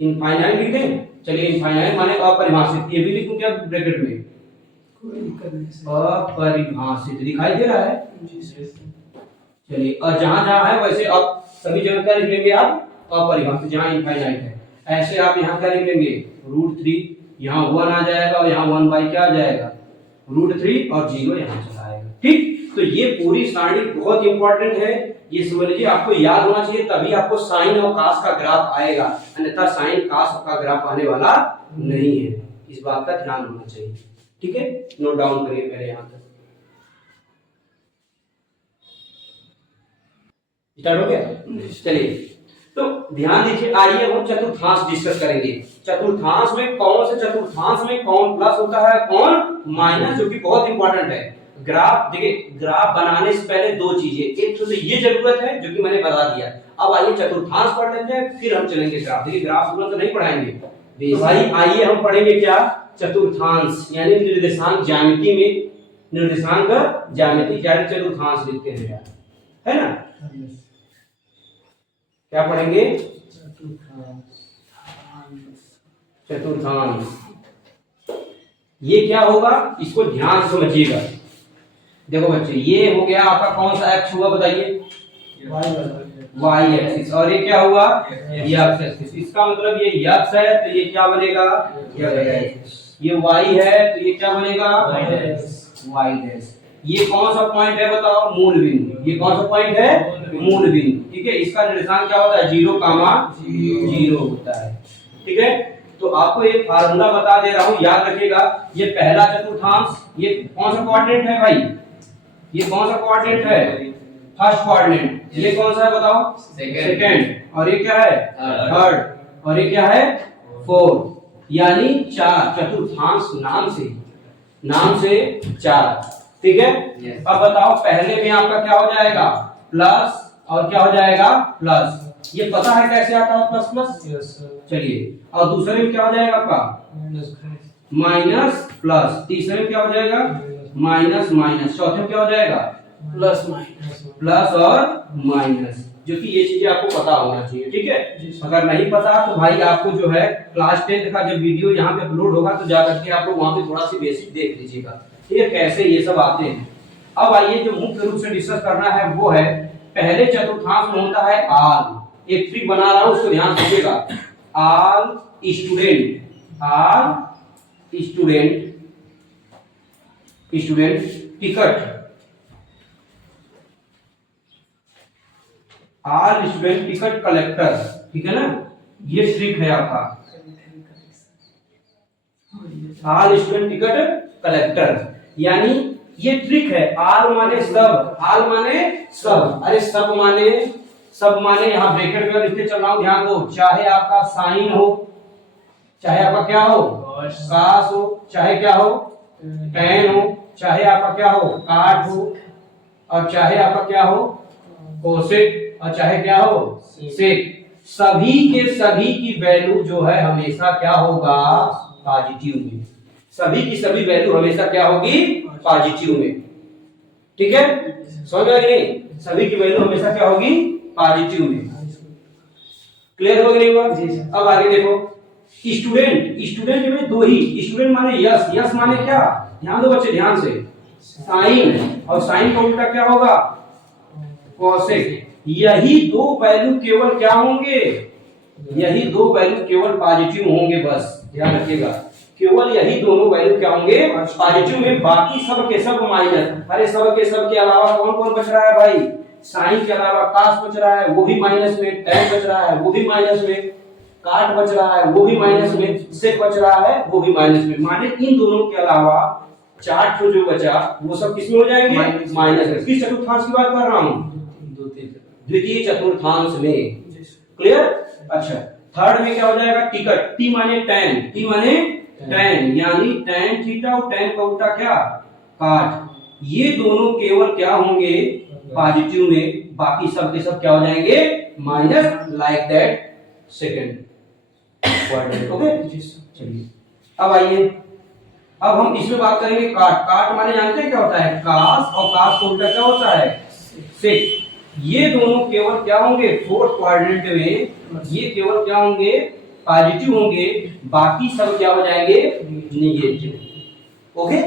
इनफाइनाइट लिख दें। चलिए इनफाइनाइट माने अपरिभाषित, ये भी लिखूं क्या ब्रैकेट में? कोई दिक्कत नहीं। अपरिभाषित दिखाई दे रहा है? जी सर। चलिए, और जहां जहां है वैसे आप सभी जगह क्या लिख लेंगे? आप अपरिभाषित। जहां इनफाइनाइट है ऐसे आप यहां क्या लिख लेंगे? √3। यहाँ 1 आ जाएगा और यहाँ 1 क्या आ जाएगा? √3 और 0 यहाँ चला आएगा। ठीक, तो ये पूरी सारणी बहुत इंपॉर्टेंट है, ये समझ लीजिए, आपको याद होना चाहिए, तभी आपको साइन और कास का ग्राफ आएगा, अन्यथा साइन कास का ग्राफ आने वाला नहीं है। इस बात का ध्यान होना चाहिए। ठीक है, नोट डाउन करिए पहले यहाँ तक। स्टार्ट हो गया? चलिए, तो ध्यान दीजिए, आइए हम चतुर्थांश डिस्कस करेंगे। चतुर्थांश में कौन से चतुर्थांश में कौन प्लस होता है, कौन माइनस, जो कि बहुत इंपॉर्टेंट है। ग्राफ देखिए, ग्राफ बनाने से पहले दो चीजें, एक तो ये जरूरत है जो कि मैंने बता दिया। अब आइए चतुर्थांश पढ़ लेते हैं, फिर हम चलेंगे ग्राफ। देखिए ग्राफ तुरंत नहीं पढ़ाएंगे भाई, आइए हम पढ़ेंगे क्या? चतुर्थांश यानी निर्देशांक ज्यामिति में निर्देशांक ज्यामिति डायरेक्ट चतुर्थांश लिखते हैं यार, है ना। क्या पढ़ेंगे? चतुर्थांश। ये क्या होगा इसको ध्यान से समझिएगा। देखो बच्चे ये हो गया आपका कौन सा एक्स हुआ बताइए? Y axis. और ये क्या हुआ? X axis. इसका मतलब ये एक्स है तो ये क्या बनेगा? ये वाई है तो ये क्या बनेगा? Y dash. ये कौन सा पॉइंट है बताओ? मूल बिंदु। ये कौन सा पॉइंट है? मूल बिंदु। ठीक है, इसका निर्देशांक क्या होता है? 0, होता है। ठीक है, तो आपको एक फार्मूला बता दे रहा हूं, याद रखिएगा। ये पहला चतुर्थांश, ये कौन सा कोऑर्डिनेट है भाई? ये कौन सा कोऑर्डिनेट है? First coordinate. ये कौन सा है बताओ? सेकंड। और ये क्या है? थर्ड। और ये क्या है? फोर्थ। यानी 4 चतुर्थांश नाम से 4। ठीक है, अब बताओ पहले में आपका क्या हो जाएगा? प्लस, और क्या हो जाएगा? प्लस। ये पता है कैसे आता है प्लस प्लस? Yes sir. चलिए, और दूसरे में क्या हो जाएगा आपका? Minus plus. तीसरे में क्या हो जाएगा? Minus minus. चौथे में क्या हो जाएगा? Plus minus. प्लस और माइनस, जो कि ये चीजें आपको पता होना चाहिए। ठीक है, अगर नहीं पता तो भाई आपको जो है क्लास 10 का जब वीडियो यहाँ पे अपलोड होगा तो जाकर के आप लोग वहाँ पे थोड़ा सी बेसिक देख लीजिएगा। ठीक है, कैसे ये सब आते हैं। अब आइए जो मुख्य रूप से डिस्कस करना है वो है पहले चतुर्थांश में होता है आल। एक ट्रिक बना रहा हूं, उसको ध्यान से देखिएगा। आल स्टूडेंट टिकट। आल स्टूडेंट टिकट कलेक्टर। ठीक है ना, ये ट्रिक है आपका। आल स्टूडेंट टिकट कलेक्टर यानी ये ट्रिक है। आल माने सब, आल माने सब। अरे सब माने यहाँ ब्रैकेट में लिखते चल रहा हूं, ध्यान दो। चाहे आपका साइन हो, चाहे आपका क्या हो? कास हो, चाहे क्या हो? टैन हो, चाहे आपका क्या हो? काट हो, और चाहे आपका क्या हो? कोसेक, और चाहे क्या हो? सेक। सभी के सभी की वैल्यू जो है हमेशा क्या होगा? पॉजिटिव में। सभी की सभी वैल्यू हमेशा क्या होगी? पॉजिटिव में। ठीक है, समझ गए कि नहीं? सभी की वैल्यू हमेशा क्या होगी? पॉजिटिव में। क्लियर हो गया? अब आगे देखो, स्टूडेंट में दो ही स्टूडेंट माने यस माने क्या? ध्यान दो बच्चे, ध्यान से। साइन, और साइन का उल्टा क्या होगा? कोसेक। यही दो वैल्यू केवल क्या होंगे? यही दो वैल्यू केवल पॉजिटिव होंगे, बस ध्यान रखिएगा। केवल यही दोनों वैल्यू क्या होंगे? पॉजिटिव में। बाकी सब के सब माइनस। अरे सब के अलावा कौन कौन बच रहा है भाई? साइन के अलावा कास बच रहा है, वो भी माइनस में। टैन बच रहा है, वो भी माइनस में। काट बच रहा है, वो भी माइनस में। सेक बच रहा है, वो भी माइनस में। माने इन दोनों के अलावा 4 ठो जो बचा वो सब किसमें हो जाएंगे? माइनस में। किस चतुर्थांश की बात कर रहा हूँ? द्वितीय चतुर्थांश में। क्लियर? अच्छा, थर्ड में क्या हो जाएगा? टिकट। टी माने टैन, यानी टैन थीटा और टैन का उल्टा क्या? काट। ये दोनों केवल क्या होंगे? पॉजिटिव में। बाकी सब के सब क्या हो जाएंगे? Minus, like that second quadrant. Okay, चलिए अब आइए, अब हम इसमें बात करेंगे काट माने जानते हैं क्या होता है? कास, और कास का उल्टा क्या होता है? सेक। ये दोनों केवल क्या होंगे? फोर्थ क्वाड्रेंट में ये केवल क्या होंगे? पॉजिटिव होंगे। बाकी सब क्या हो जाएंगे? नेगेटिव। ओके,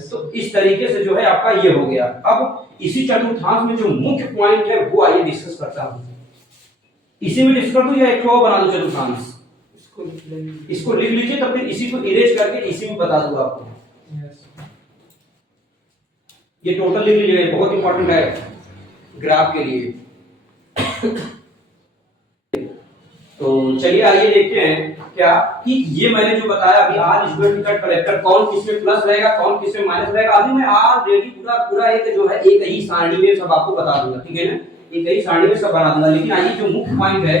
तो इस तरीके से जो है आपका ये हो गया। अब इसी चतुर्थांश में जो मुख्य पॉइंट है वो आइए डिस्कस करता हूं। इसी में डिस्कस कर दूं या एक और बना दूं चतुर्थांश? इसको लिख लीजिए, तब फिर इसी को इरेज करके इसी में बता दूंगा आपको। ये टोटल लिख लीजिए, बहुत इंपॉर्टेंट है ग्राफ के लिए। तो चलिए आइए देखते हैं क्या कि ये मैंने जो बताया अभी आल स्क्वायर टिकट कलेक्टर कौन किसमें प्लस रहेगा, कौन किसमें माइनस रहेगा। अभी मैं ऑलरेडी पूरा एक जो है एक ही सारणी में सब आपको बता दूंगा। ठीक है ना, एक ही सारणी में सब बना दूंगा। लेकिन आइए जो मुख्य पॉइंट है,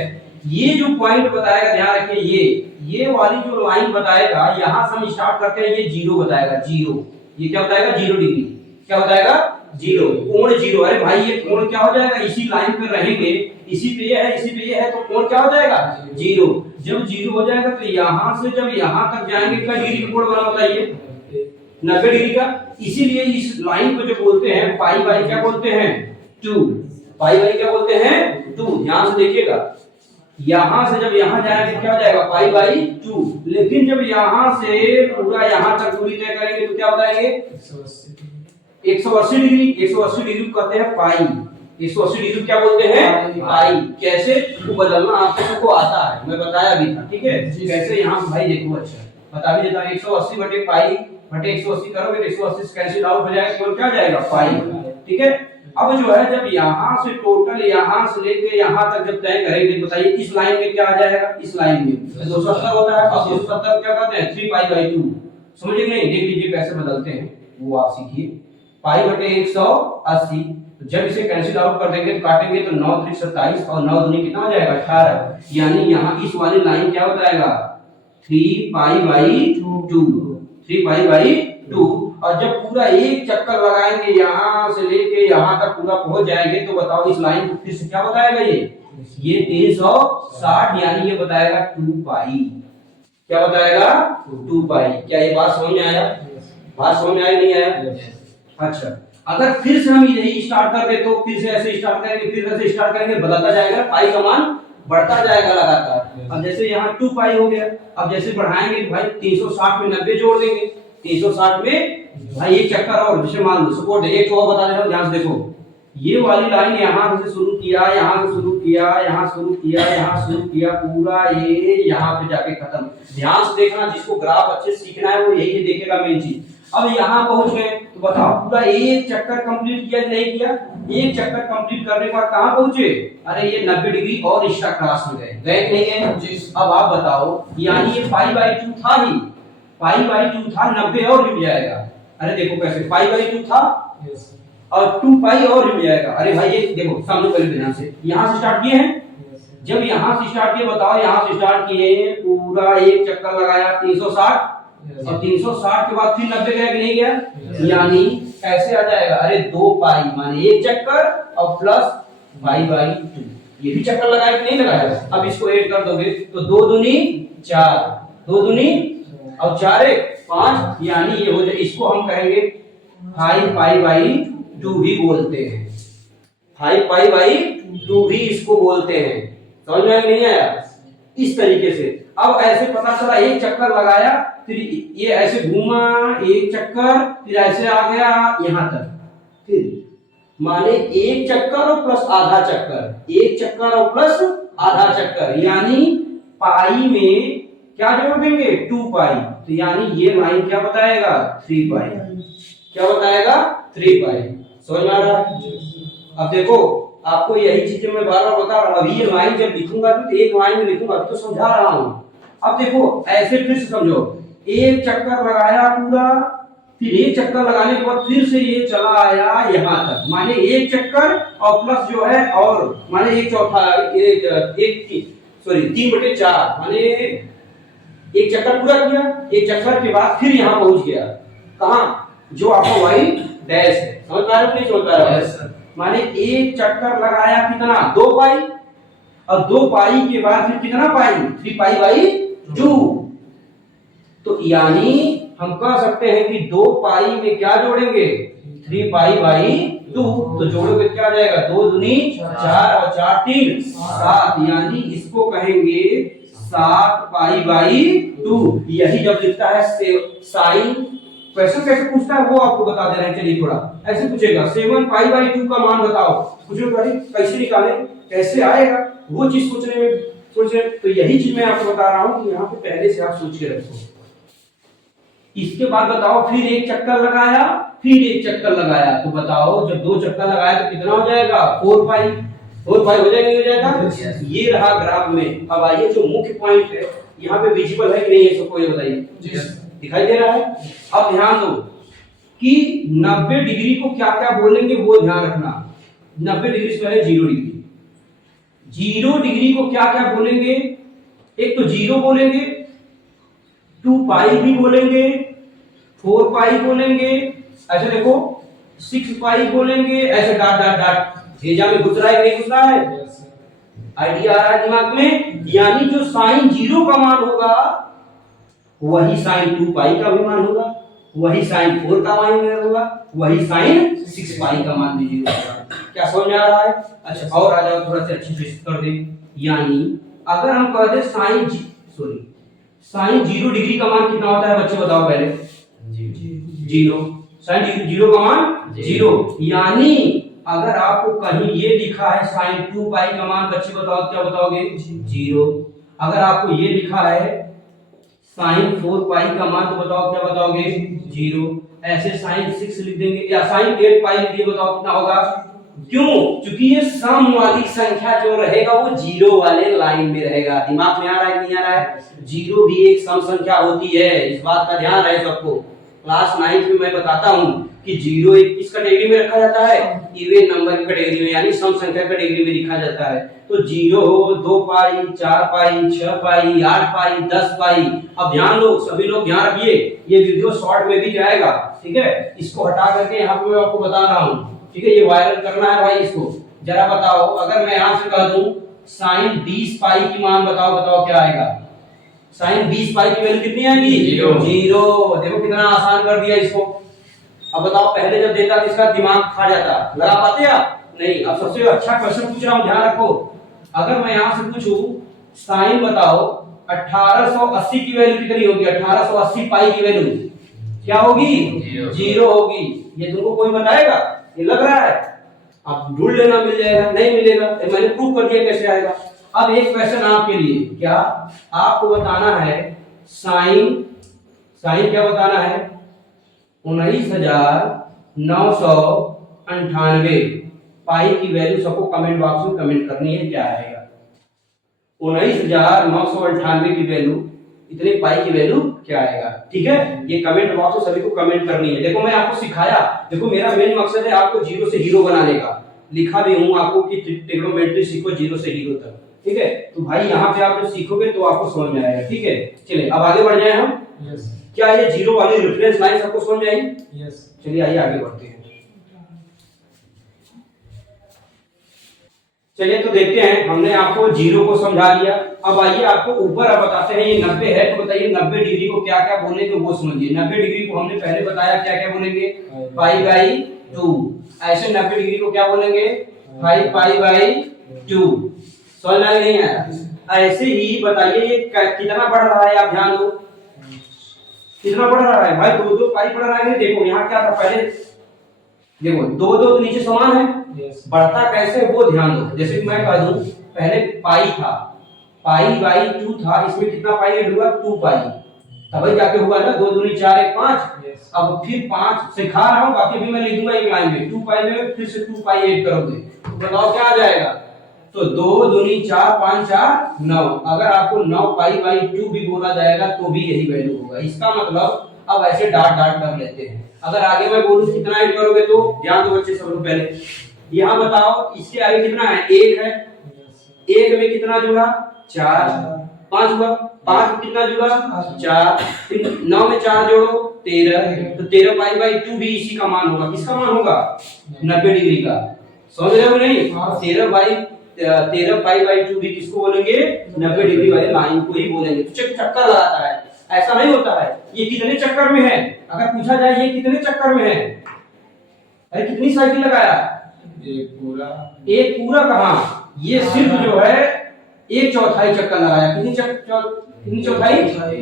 ये जो पॉइंट बताएगा, ध्यान रखिए, ये वाली जो लाइन बताएगा, यहां से हम स्टार्ट करते हैं, ये 0 बताएगा। 0, ये क्या बताएगा? 0 डिग्री। क्या बताएगा? जीरो, कोण जीरो। अरे भाई ये कोण क्या हो जाएगा, इसी लाइन पे रहेंगे, इसी पे ये है, इसी पे ये है, तो कोण क्या हो जाएगा, जीरो। जब जीरो हो जाएगा तो यहां से जब यहां तक जाएंगे क्या डिग्री का कोण बना होता है ये 90 डिग्री का। इसीलिए इस लाइन को जो बोलते हैं पाई बाई क्या बोलते हैं 2, पाई बाई क्या बोलते हैं 2। ध्यान से देखिएगा, यहां से जब यहां जाएंगे क्या हो जाएगा पाई बाई 2, लेकिन जब यहां से पूरा यहां तक दूरी तय करेंगे तो क्या बताएंगे 180 डिग्री। 180 डिग्री को कहते हैं पाई, 180 डिग्री क्या बोलते हैं पाई। कैसे तो बदलना आप सबको आता है, मैं बताया भी था, ठीक है। कैसे यहाँ भाई देखो, अच्छा बता भी देता हूँ, 180 बटे पाई बटे 180 करोगे तो 180 से कैंसिल आउट हो जाएगा, केवल क्या जाएगा पाई, ठीक है। अब जो है जब यहाँ से टोटल यहाँ से लेके यहाँ तक जब तय करेंगे बताइए इस लाइन में क्या आ जाएगा, इस लाइन में 270 होता है। अब 270 क्या कहते हैं 3 पाई बाई 2, समझे कि नहीं। देख लीजिए कैसे बदलते हैं वो आप सीखिए। पाई बटे 180, तो जब इसे कैंसिल आउट कर देंगे तो काटेंगे तो 9 3 27 और 9 दूनी कितना हो जाएगा 18, यानी यहाँ इस वाली लाइन क्या बताएगा 3 पाई बाई 2, 3 पाई बाई 2। और जब पूरा एक चक्कर लगाएंगे यहाँ से लेके यहाँ तक पूरा पहुंच जाएंगे तो बताओ इस लाइन को फिर से क्या बताएगा ये 360, यानी ये बताएगा 2 पाई। क्या बताएगा 2 पाई। क्या ये बात समझ में आया, बात समझ में आया नहीं आया। अच्छा, अगर फिर से हम यही स्टार्ट कर दे तो फिर से ऐसे स्टार्ट करेंगे, फिर ऐसे स्टार्ट करेंगे, बदलता जाएगा, पाई का मान बढ़ता जाएगा लगातार। अब जैसे यहाँ 2 पाई हो गया, अब जैसे बढ़ाएंगे भाई 360 में 90 जोड़ देंगे, 360 में भाई एक चक्कर और, जैसे मान लो सपोर्ट एक तो और बता दे रहा हूं, ध्यान से देखो, ये वाली लाइन यहाँ से शुरू किया, यहाँ से शुरू किया, यहाँ शुरू किया, यहाँ शुरू किया, पूरा ये यहाँ पे जाके खत्म। ध्यान से देखना, जिसको ग्राफ अच्छे से सीखना है वो यही देखेगा मेन चीज। अब यहाँ पहुंच गए तो बताओ पूरा एक चक्कर कंप्लीट किया कि नहीं किया। एक चक्कर कंप्लीट करने के बाद कहां पहुंचे, अरे ये 90 डिग्री और एक्स्ट्रा क्रॉस में गए, गए कि नहीं गए। अब आप बताओ, यानी ये पाई बाई 2 था ही, पाई बाई 2 था, 90 और जुड़ जाएगा। अरे देखो कैसे, पाई बाई 2 था और 2 पाई और जुड़ जाएगा। अरे भाई ये देखो सामने पहले ध्यान से, यहां से स्टार्ट किए हैं, जब यहां से स्टार्ट किए बताओ, यहां से स्टार्ट किए पूरा एक चक्कर लगाया 360 और 360 के बाद फिर 90 गया कि नहीं गया, यानी कैसे आ जाएगा, अरे 2 पाई माने एक चक्कर और प्लस पाई बाई 2, ये भी चक्कर लगाया कि नहीं लगाया। अब इसको ऐड कर दोगे तो 2 दूनी 4, 2 दूनी और 4 1 5, यानी ये हो जाए, इसको हम कहेंगे 5 पाई बाई 2 भी बोलते हैं, 5 पाई बाई 2 भी इसको बोलते हैं। समझ में नहीं आया, इस तरीके से। अब ऐसे पता चला एक चक्कर लगाया, फिर ये ऐसे घूमा एक चक्कर, फिर ऐसे आ गया यहां तक, फिर माने एक चक्कर और प्लस आधा चक्कर, एक चक्कर और प्लस आधा चक्कर, यानी पाई में क्या जोड़ देंगे 2 पाई, तो यानी ये लाइन क्या बताएगा 3 पाई। क्या बताएगा 3 पाई। समझ में आ रहा है। अब देखो आपको यही चीजें मैं बार बार बता रहा हूं, अभी ये लाइन जब लिखूंगा तो एक लाइन में लिखूंगा, तो समझा रहा हूं। अब देखो ऐसे फिर से समझो, एक चक्कर लगाया पूरा, फिर एक चक्कर लगाने के बाद फिर से ये चला आया यहां तक, माने एक चक्कर और प्लस जो है और माने एक चौथा, सॉरी 3/4, माने एक चक्कर पूरा किया, एक चक्कर के बाद फिर यहां पहुंच गया, कहां जो आपका वाई डैश है। समझ पा रहे हो नहीं समझ पा रहे हो, माने एक चक्कर लगाया कितना 2 पाई, और 2 पाई के बाद फिर कितना पाई 3 पाई बाई 2, तो यानी हम कह सकते हैं कि 2 पाई में क्या जोड़ेंगे 3 पाई बाई 2, तो जोड़ोगे क्या आ जाएगा 2 दूनी 4 और 4 3 7, यानी इसको कहेंगे 7 पाई बाई 2। यही जब लिखता है साइन, क्वेश्चन कैसे पूछता है वो आपको बता दे रहे हैं। चलिए थोड़ा ऐसे पूछेगा 7 पाई बाई 2 का मान बताओ, पूछो भाई कैसे निकाले, कैसे आएगा, वो चीज सोचने में सोचे। तो यही चीज मैं आपको बता रहा हूं कि यहाँ पे पहले से आप सोच के रखो। इसके बाद बताओ फिर एक चक्कर लगाया, फिर एक चक्कर लगाया, तो बताओ जब 2 चक्कर लगाया तो कितना हो जाएगा 4 पाई, 4 पाई हो जाएगा नहीं हो जाएगा। ये रहा ग्राफ में। अब आइए जो मुख्य पॉइंट है, यहाँ पे विजिबल है कि नहीं है सबको ये बताइए, दिखाई दे रहा है। अब ध्यान दो कि 90 डिग्री को क्या क्या बोलेंगे वो ध्यान रखना। 90 डिग्री से पहले 0 डिग्री, 0 डिग्री को क्या क्या बोलेंगे, एक तो 0 बोलेंगे, 2 पाई भी बोलेंगे, 4 पाई बोलेंगे, ऐसे देखो 6 पाई बोलेंगे, ऐसे डॉट डॉट डॉट भेजा में घुस रहा है नहीं घुस रहा है, आइडिया आ रहा है दिमाग में। यानी जो साइन 0 का मान होगा वही साइन 2 पाई का भी मान होगा, वही साइन 4 का मान होगा, वही साइन 6 पाई का मान भी 0 होगा। क्या समझ में आ रहा है? अच्छा और आ जाओ थोड़ा सा अच्छे से कर दे। यानी अगर हम कह दे साइन 0 डिग्री का मान कितना होता है बच्चे बताओ पहले? 0। साइन 0 का मान 0। यानी अगर आपको कहीं ये लिखा है साइन 2 पाई का मान, बच्चे बताओ क्या बताओगे? 0। अगर आपको ये लिखा है साइन 4 पाई का मान तो बताओ क्या बताओगे? 0। ऐसे साइन 6 लिख देंगे या साइन 8 पाई लिख दिए, बताओ कितना होगा? क्यों? क्योंकि ये सम वाली संख्या जो रहेगा वो 0 वाले लाइन में रहेगा। दिमाग में आ रहा है नहीं आ रहा है? 0 भी एक सम संख्या होती है, इस बात का ध्यान रहे सबको। क्लास 9 में मैं बताता हूँ कि 0 एक किस कैटेगरी में रखा जाता है? इवन नंबर की कैटेगरी में, यानी सम संख्या कैटेगरी में लिखा जाता है। तो 0 हो, 2 पाई, 4 पाई, 6 पाई, 8 पाई, 10 पाई। अब ध्यान दो, सभी लोग ध्यान रखिए, ये वीडियो शॉर्ट में भी जाएगा, ठीक है? इसको हटा करके यहाँ पे मैं आपको बता रहा हूँ, ठीक है? ये वायरल करना है भाई इसको। जरा बताओ, अगर मैं यहाँ से कह दूं साइन 20 पाई की मान बताओ, बताओ क्या आएगा? साइन 20 पाई की वैल्यू कितनी आएगी? 0। देखो कितना आसान कर दिया इसको। अब बताओ पहले जब देता तो इसका दिमाग खा जाता, लगा पाते आप? नहीं। अब सबसे अच्छा क्वेश्चन पूछ रहा हूं, ध्यान रखो। अगर मैं यहां से पूछूं साइन बताओ 1880 की वैल्यू कितनी होगी? 1880 पाई की वैल्यू क्या होगी? 0 होगी। ये तुमको कोई बताएगा? ये लग रहा है? आप ढूंढ लेना, मिल जाएगा। नहीं मिलेगा, मैंने प्रूव कर दिया कैसे आएगा। अब एक क्वेश्चन आपके लिए, क्या आपको बताना है साइन क्या बताना है? 19,998 पाई की वैल्यू सबको कमेंट बॉक्स में कमेंट करनी है, क्या आएगा? 19,998 की वैल्यू, इतने पाई की वैल्यू क्या आएगा? ठीक है, ये कमेंट बॉक्स में सभी को कमेंट करनी है। देखो मैं आपको सिखाया, देखो मेरा मेन मकसद है आपको 0 से हीरो बनाने का। लिखा भी हूं आपको कि ट्रिग्नोमेट्री सीखो 0 से हीरो तक, ठीक है? तो भाई यहाँ पे आप जो सीखोगे तो आपको समझ में आएगा, ठीक है? चलिए अब आगे बढ़ जाए हम। क्या ये 0 वाली रेफरेंस लाइन सबको समझ में आई? चलिए आइए आगे बढ़ते हैं। चलिए तो देखते हैं, हमने आपको 0 को समझा दिया। अब आइए आपको ऊपर अब बताते हैं, ये 90 है तो बताइए 90 डिग्री को क्या क्या बोलेंगे वो समझिए। 90 डिग्री को हमने पहले बताया क्या क्या बोलेंगे? Pi by 2। ऐसे 90 डिग्री को क्या बोलेंगे? 5 पाई बाई 2। समझ में नहीं आया? ऐसे ही बताइए ये कितना बढ़ रहा है, आप ध्यान दो कितना बढ़ रहा है भाई? 2 पाई बढ़ रहा है। देखो यहाँ क्या था पहले, देखो 2 तो नीचे समान है, बढ़ता कैसे वो ध्यान दो। जैसे कि मैं कह दूं पहले पाई था, पाई बाई 2 था, इसमें कितना पाई ऐड हुआ? 2 पाई। तब जाके हुआ ना 2 दूनी 4 1 5। अब फिर 5 सिखा रहा हूं, बाकी भी मैं लिख दूंगा एक लाइन में। 2 पाई में फिर से 2 पाई ऐड करोगे तो बताओ क्या आ जाएगा? तो 2 दूनी 4 5 4 9। अगर आपको 9 पाई बाई 2 भी बोला जाएगा तो भी यही वैल्यू होगा। इसका मतलब अब ऐसे डॉट डॉट कर लेते हैं। अगर आगे मैं बोलूं कितना ऐड करोगे तो ध्यान दो बच्चे सब लोग। पहले यहाँ बताओ इसके आगे कितना है? 1 है, 1 में कितना जुड़ा? 4। 5 हुआ, 5 में कितना जुड़ा? 4। फिर 9 में 4 जोड़ो 13। तो 13 पाई बाई 2 भी इसी का मान होगा। किसका मान होगा? 90 डिग्री का। समझ रहे हो नहीं? 13 पाई बाई 2 भी किसको बोलेंगे? 90 डिग्री वाले लाइन को ही बोलेंगे। तो चक्कर लगाता है, ऐसा नहीं होता है। ये कितने चक्कर में है? अगर पूछा जाए ये कितने चक्कर में है? अरे कितनी साइकिल लगाया? एक पूरा कहाँ, ये सिर्फ जो है 1/4 चक्कर लगाया। कितनी चौथाई?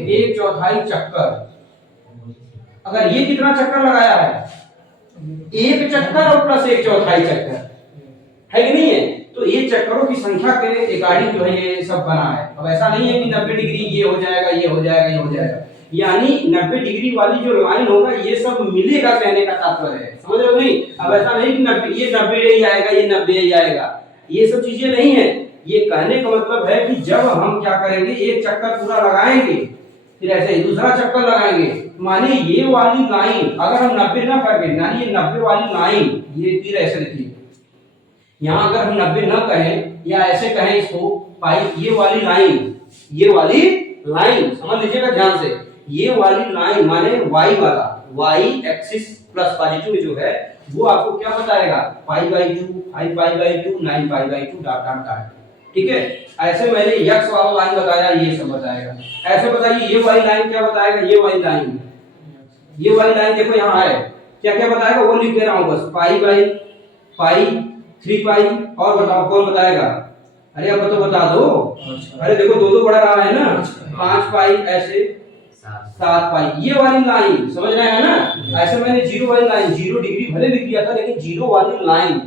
1/4 चक्कर। अगर ये कितना चक्कर लगाया है? 1 चक्कर और प्लस 1/4 चक्कर, है कि नहीं है? तो ये चक्करों की संख्या के अकॉर्डिंग जो है ये सब बना है। अब ऐसा नहीं है कि 90 डिग्री ये हो जाएगा, ये हो जाएगा, ये हो जाएगा। यानी 90 डिग्री वाली जो लाइन होगा ये सब मिलेगा, कहने का तात्पर्य है। समझ रहे हो नहीं? अब ऐसा नहीं कि 90 ये 90 ही आएगा, ये 90 ही आएगा, ये सब चीजें नहीं है। ये कहने का मतलब है कि जब हम क्या करेंगे, एक चक्कर पूरा लगाएंगे, फिर ऐसे ही दूसरा चक्कर लगाएंगे। माने ये वाली लाइन अगर हम 90 ना करके, यानी ये 90 वाली लाइन, ये तीर ऐसे देखिए, यहाँ अगर हम 90 न कहें या ऐसे कहें इसको पाई, ये वाली लाइन समझ लीजिएगा ध्यान से, ये वाली लाइन माने y वाला, वाई एक्सिस प्लस पॉजिटिव जो है वो आपको क्या बताएगा, pi by 2, I pi by 2, 9 pi by 2 dot dot dot. ठीक है, ऐसे मैंने एक्स वाला लाइन बताया, ये सब बताएगा। ऐसे बताइए ये वाली लाइन क्या बताएगा, ये वाली लाइन, ये वाली लाइन देखो यहाँ है, क्या क्या बताएगा वो लिख दे रहा हूँ बस, पाई बाई पाई 3 पाई, और बताओ कौन बताएगा, अरे अब तो बता दो, अरे देखो दो दो बढ़ा रहा है ना, 5 पाई ऐसे 7 पाई, ये वाली लाइन समझ रहे हैं ना। ऐसे मैंने जीरो वाली लाइन, 0 डिग्री भले लिख दिया था लेकिन जीरो वाली लाइन,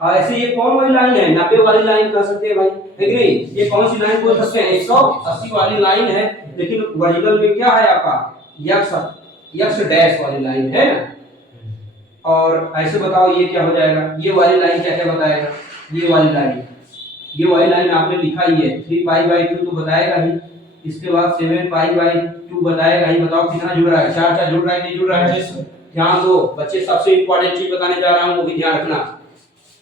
ऐसे ये कौन वाली लाइन है, 90 वाली लाइन कह सकते हैं भाई, है कि नहीं, ये कौन सी लाइन बोल सकते हैं, 180 वाली लाइन है, लेकिन वर्टिकल में क्या है आपका यक्स डैश वाली लाइन है ना। और ऐसे बताओ ये क्या हो जाएगा, ये वाली लाइन क्या क्या बताएगा, ये वाली लाइन आपने लिखा ही है, 3 पाई बाई 2 तो बताएगा ही, इसके बाद 7 पाई बाई 2 बताएगा ही। बताओ कितना जुड़ रहा है, 4 4 जुड़ रहा है, नहीं जुड़ रहा है, ध्यान दो बच्चे, सबसे इंपॉर्टेंट चीज बताने जा रहा हूं वो भी ध्यान रखना।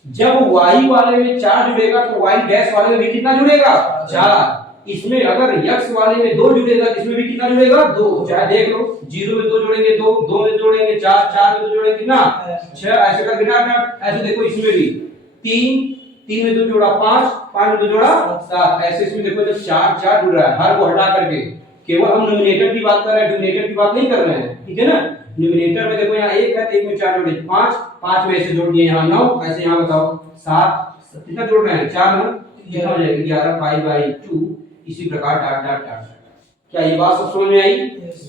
जब y वाले में 4 जुड़ेगा तो y डैश वाले में भी कितना जुड़ेगा, 4। इसमें अगर x वाले में 2 जुड़ेगा तो इसमें भी कितना जुड़ेगा, 2। चाहे देख लो, 0 में 2 जोड़ेंगे 2, 2 में जोड़ेंगे 4, 4 में 2 जोड़ेंगे कितना 6, ऐसे करके ना। ऐसे देखो इसमें भी 3 में 2 जोड़ा 5, 5 में 2 जोड़ा 7, ऐसे इसमें देखो जब 4 4 जुड़ रहा है, हर को हटा करके केवल हम न्यूमरेटर की बात कर रहे हैं, डिनोमिनेटर की बात नहीं कर रहे हैं, ठीक है ना। न्यूमरेटर में देखो यहाँ 1 है तो 1 में 4 जोड़े 5, 5 में ऐसे जोड़ दिए यहाँ 9, ऐसे यहाँ बताओ 7, कितना जोड़ रहे हैं 4 में कितना हो जाएगा 11 पाई बाई 2, इसी प्रकार डॉट डॉट डॉट। क्या ये बात सब समझ में आई?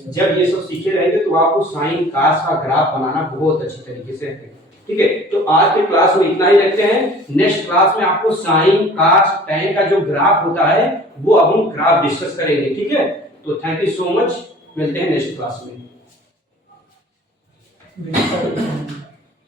जब ये सब सीखे रहेंगे तो आपको साइन कास का ग्राफ बनाना बहुत अच्छी तरीके से है। ठीक है, तो आज के क्लास में इतना ही रखते हैं। नेक्स्ट क्लास में आपको साइन कास टैन का जो ग्राफ होता है वो अब हम ग्राफ डिस्कस करेंगे। ठीक है, तो थैंक यू सो मच, मिलते हैं नेक्स्ट क्लास में।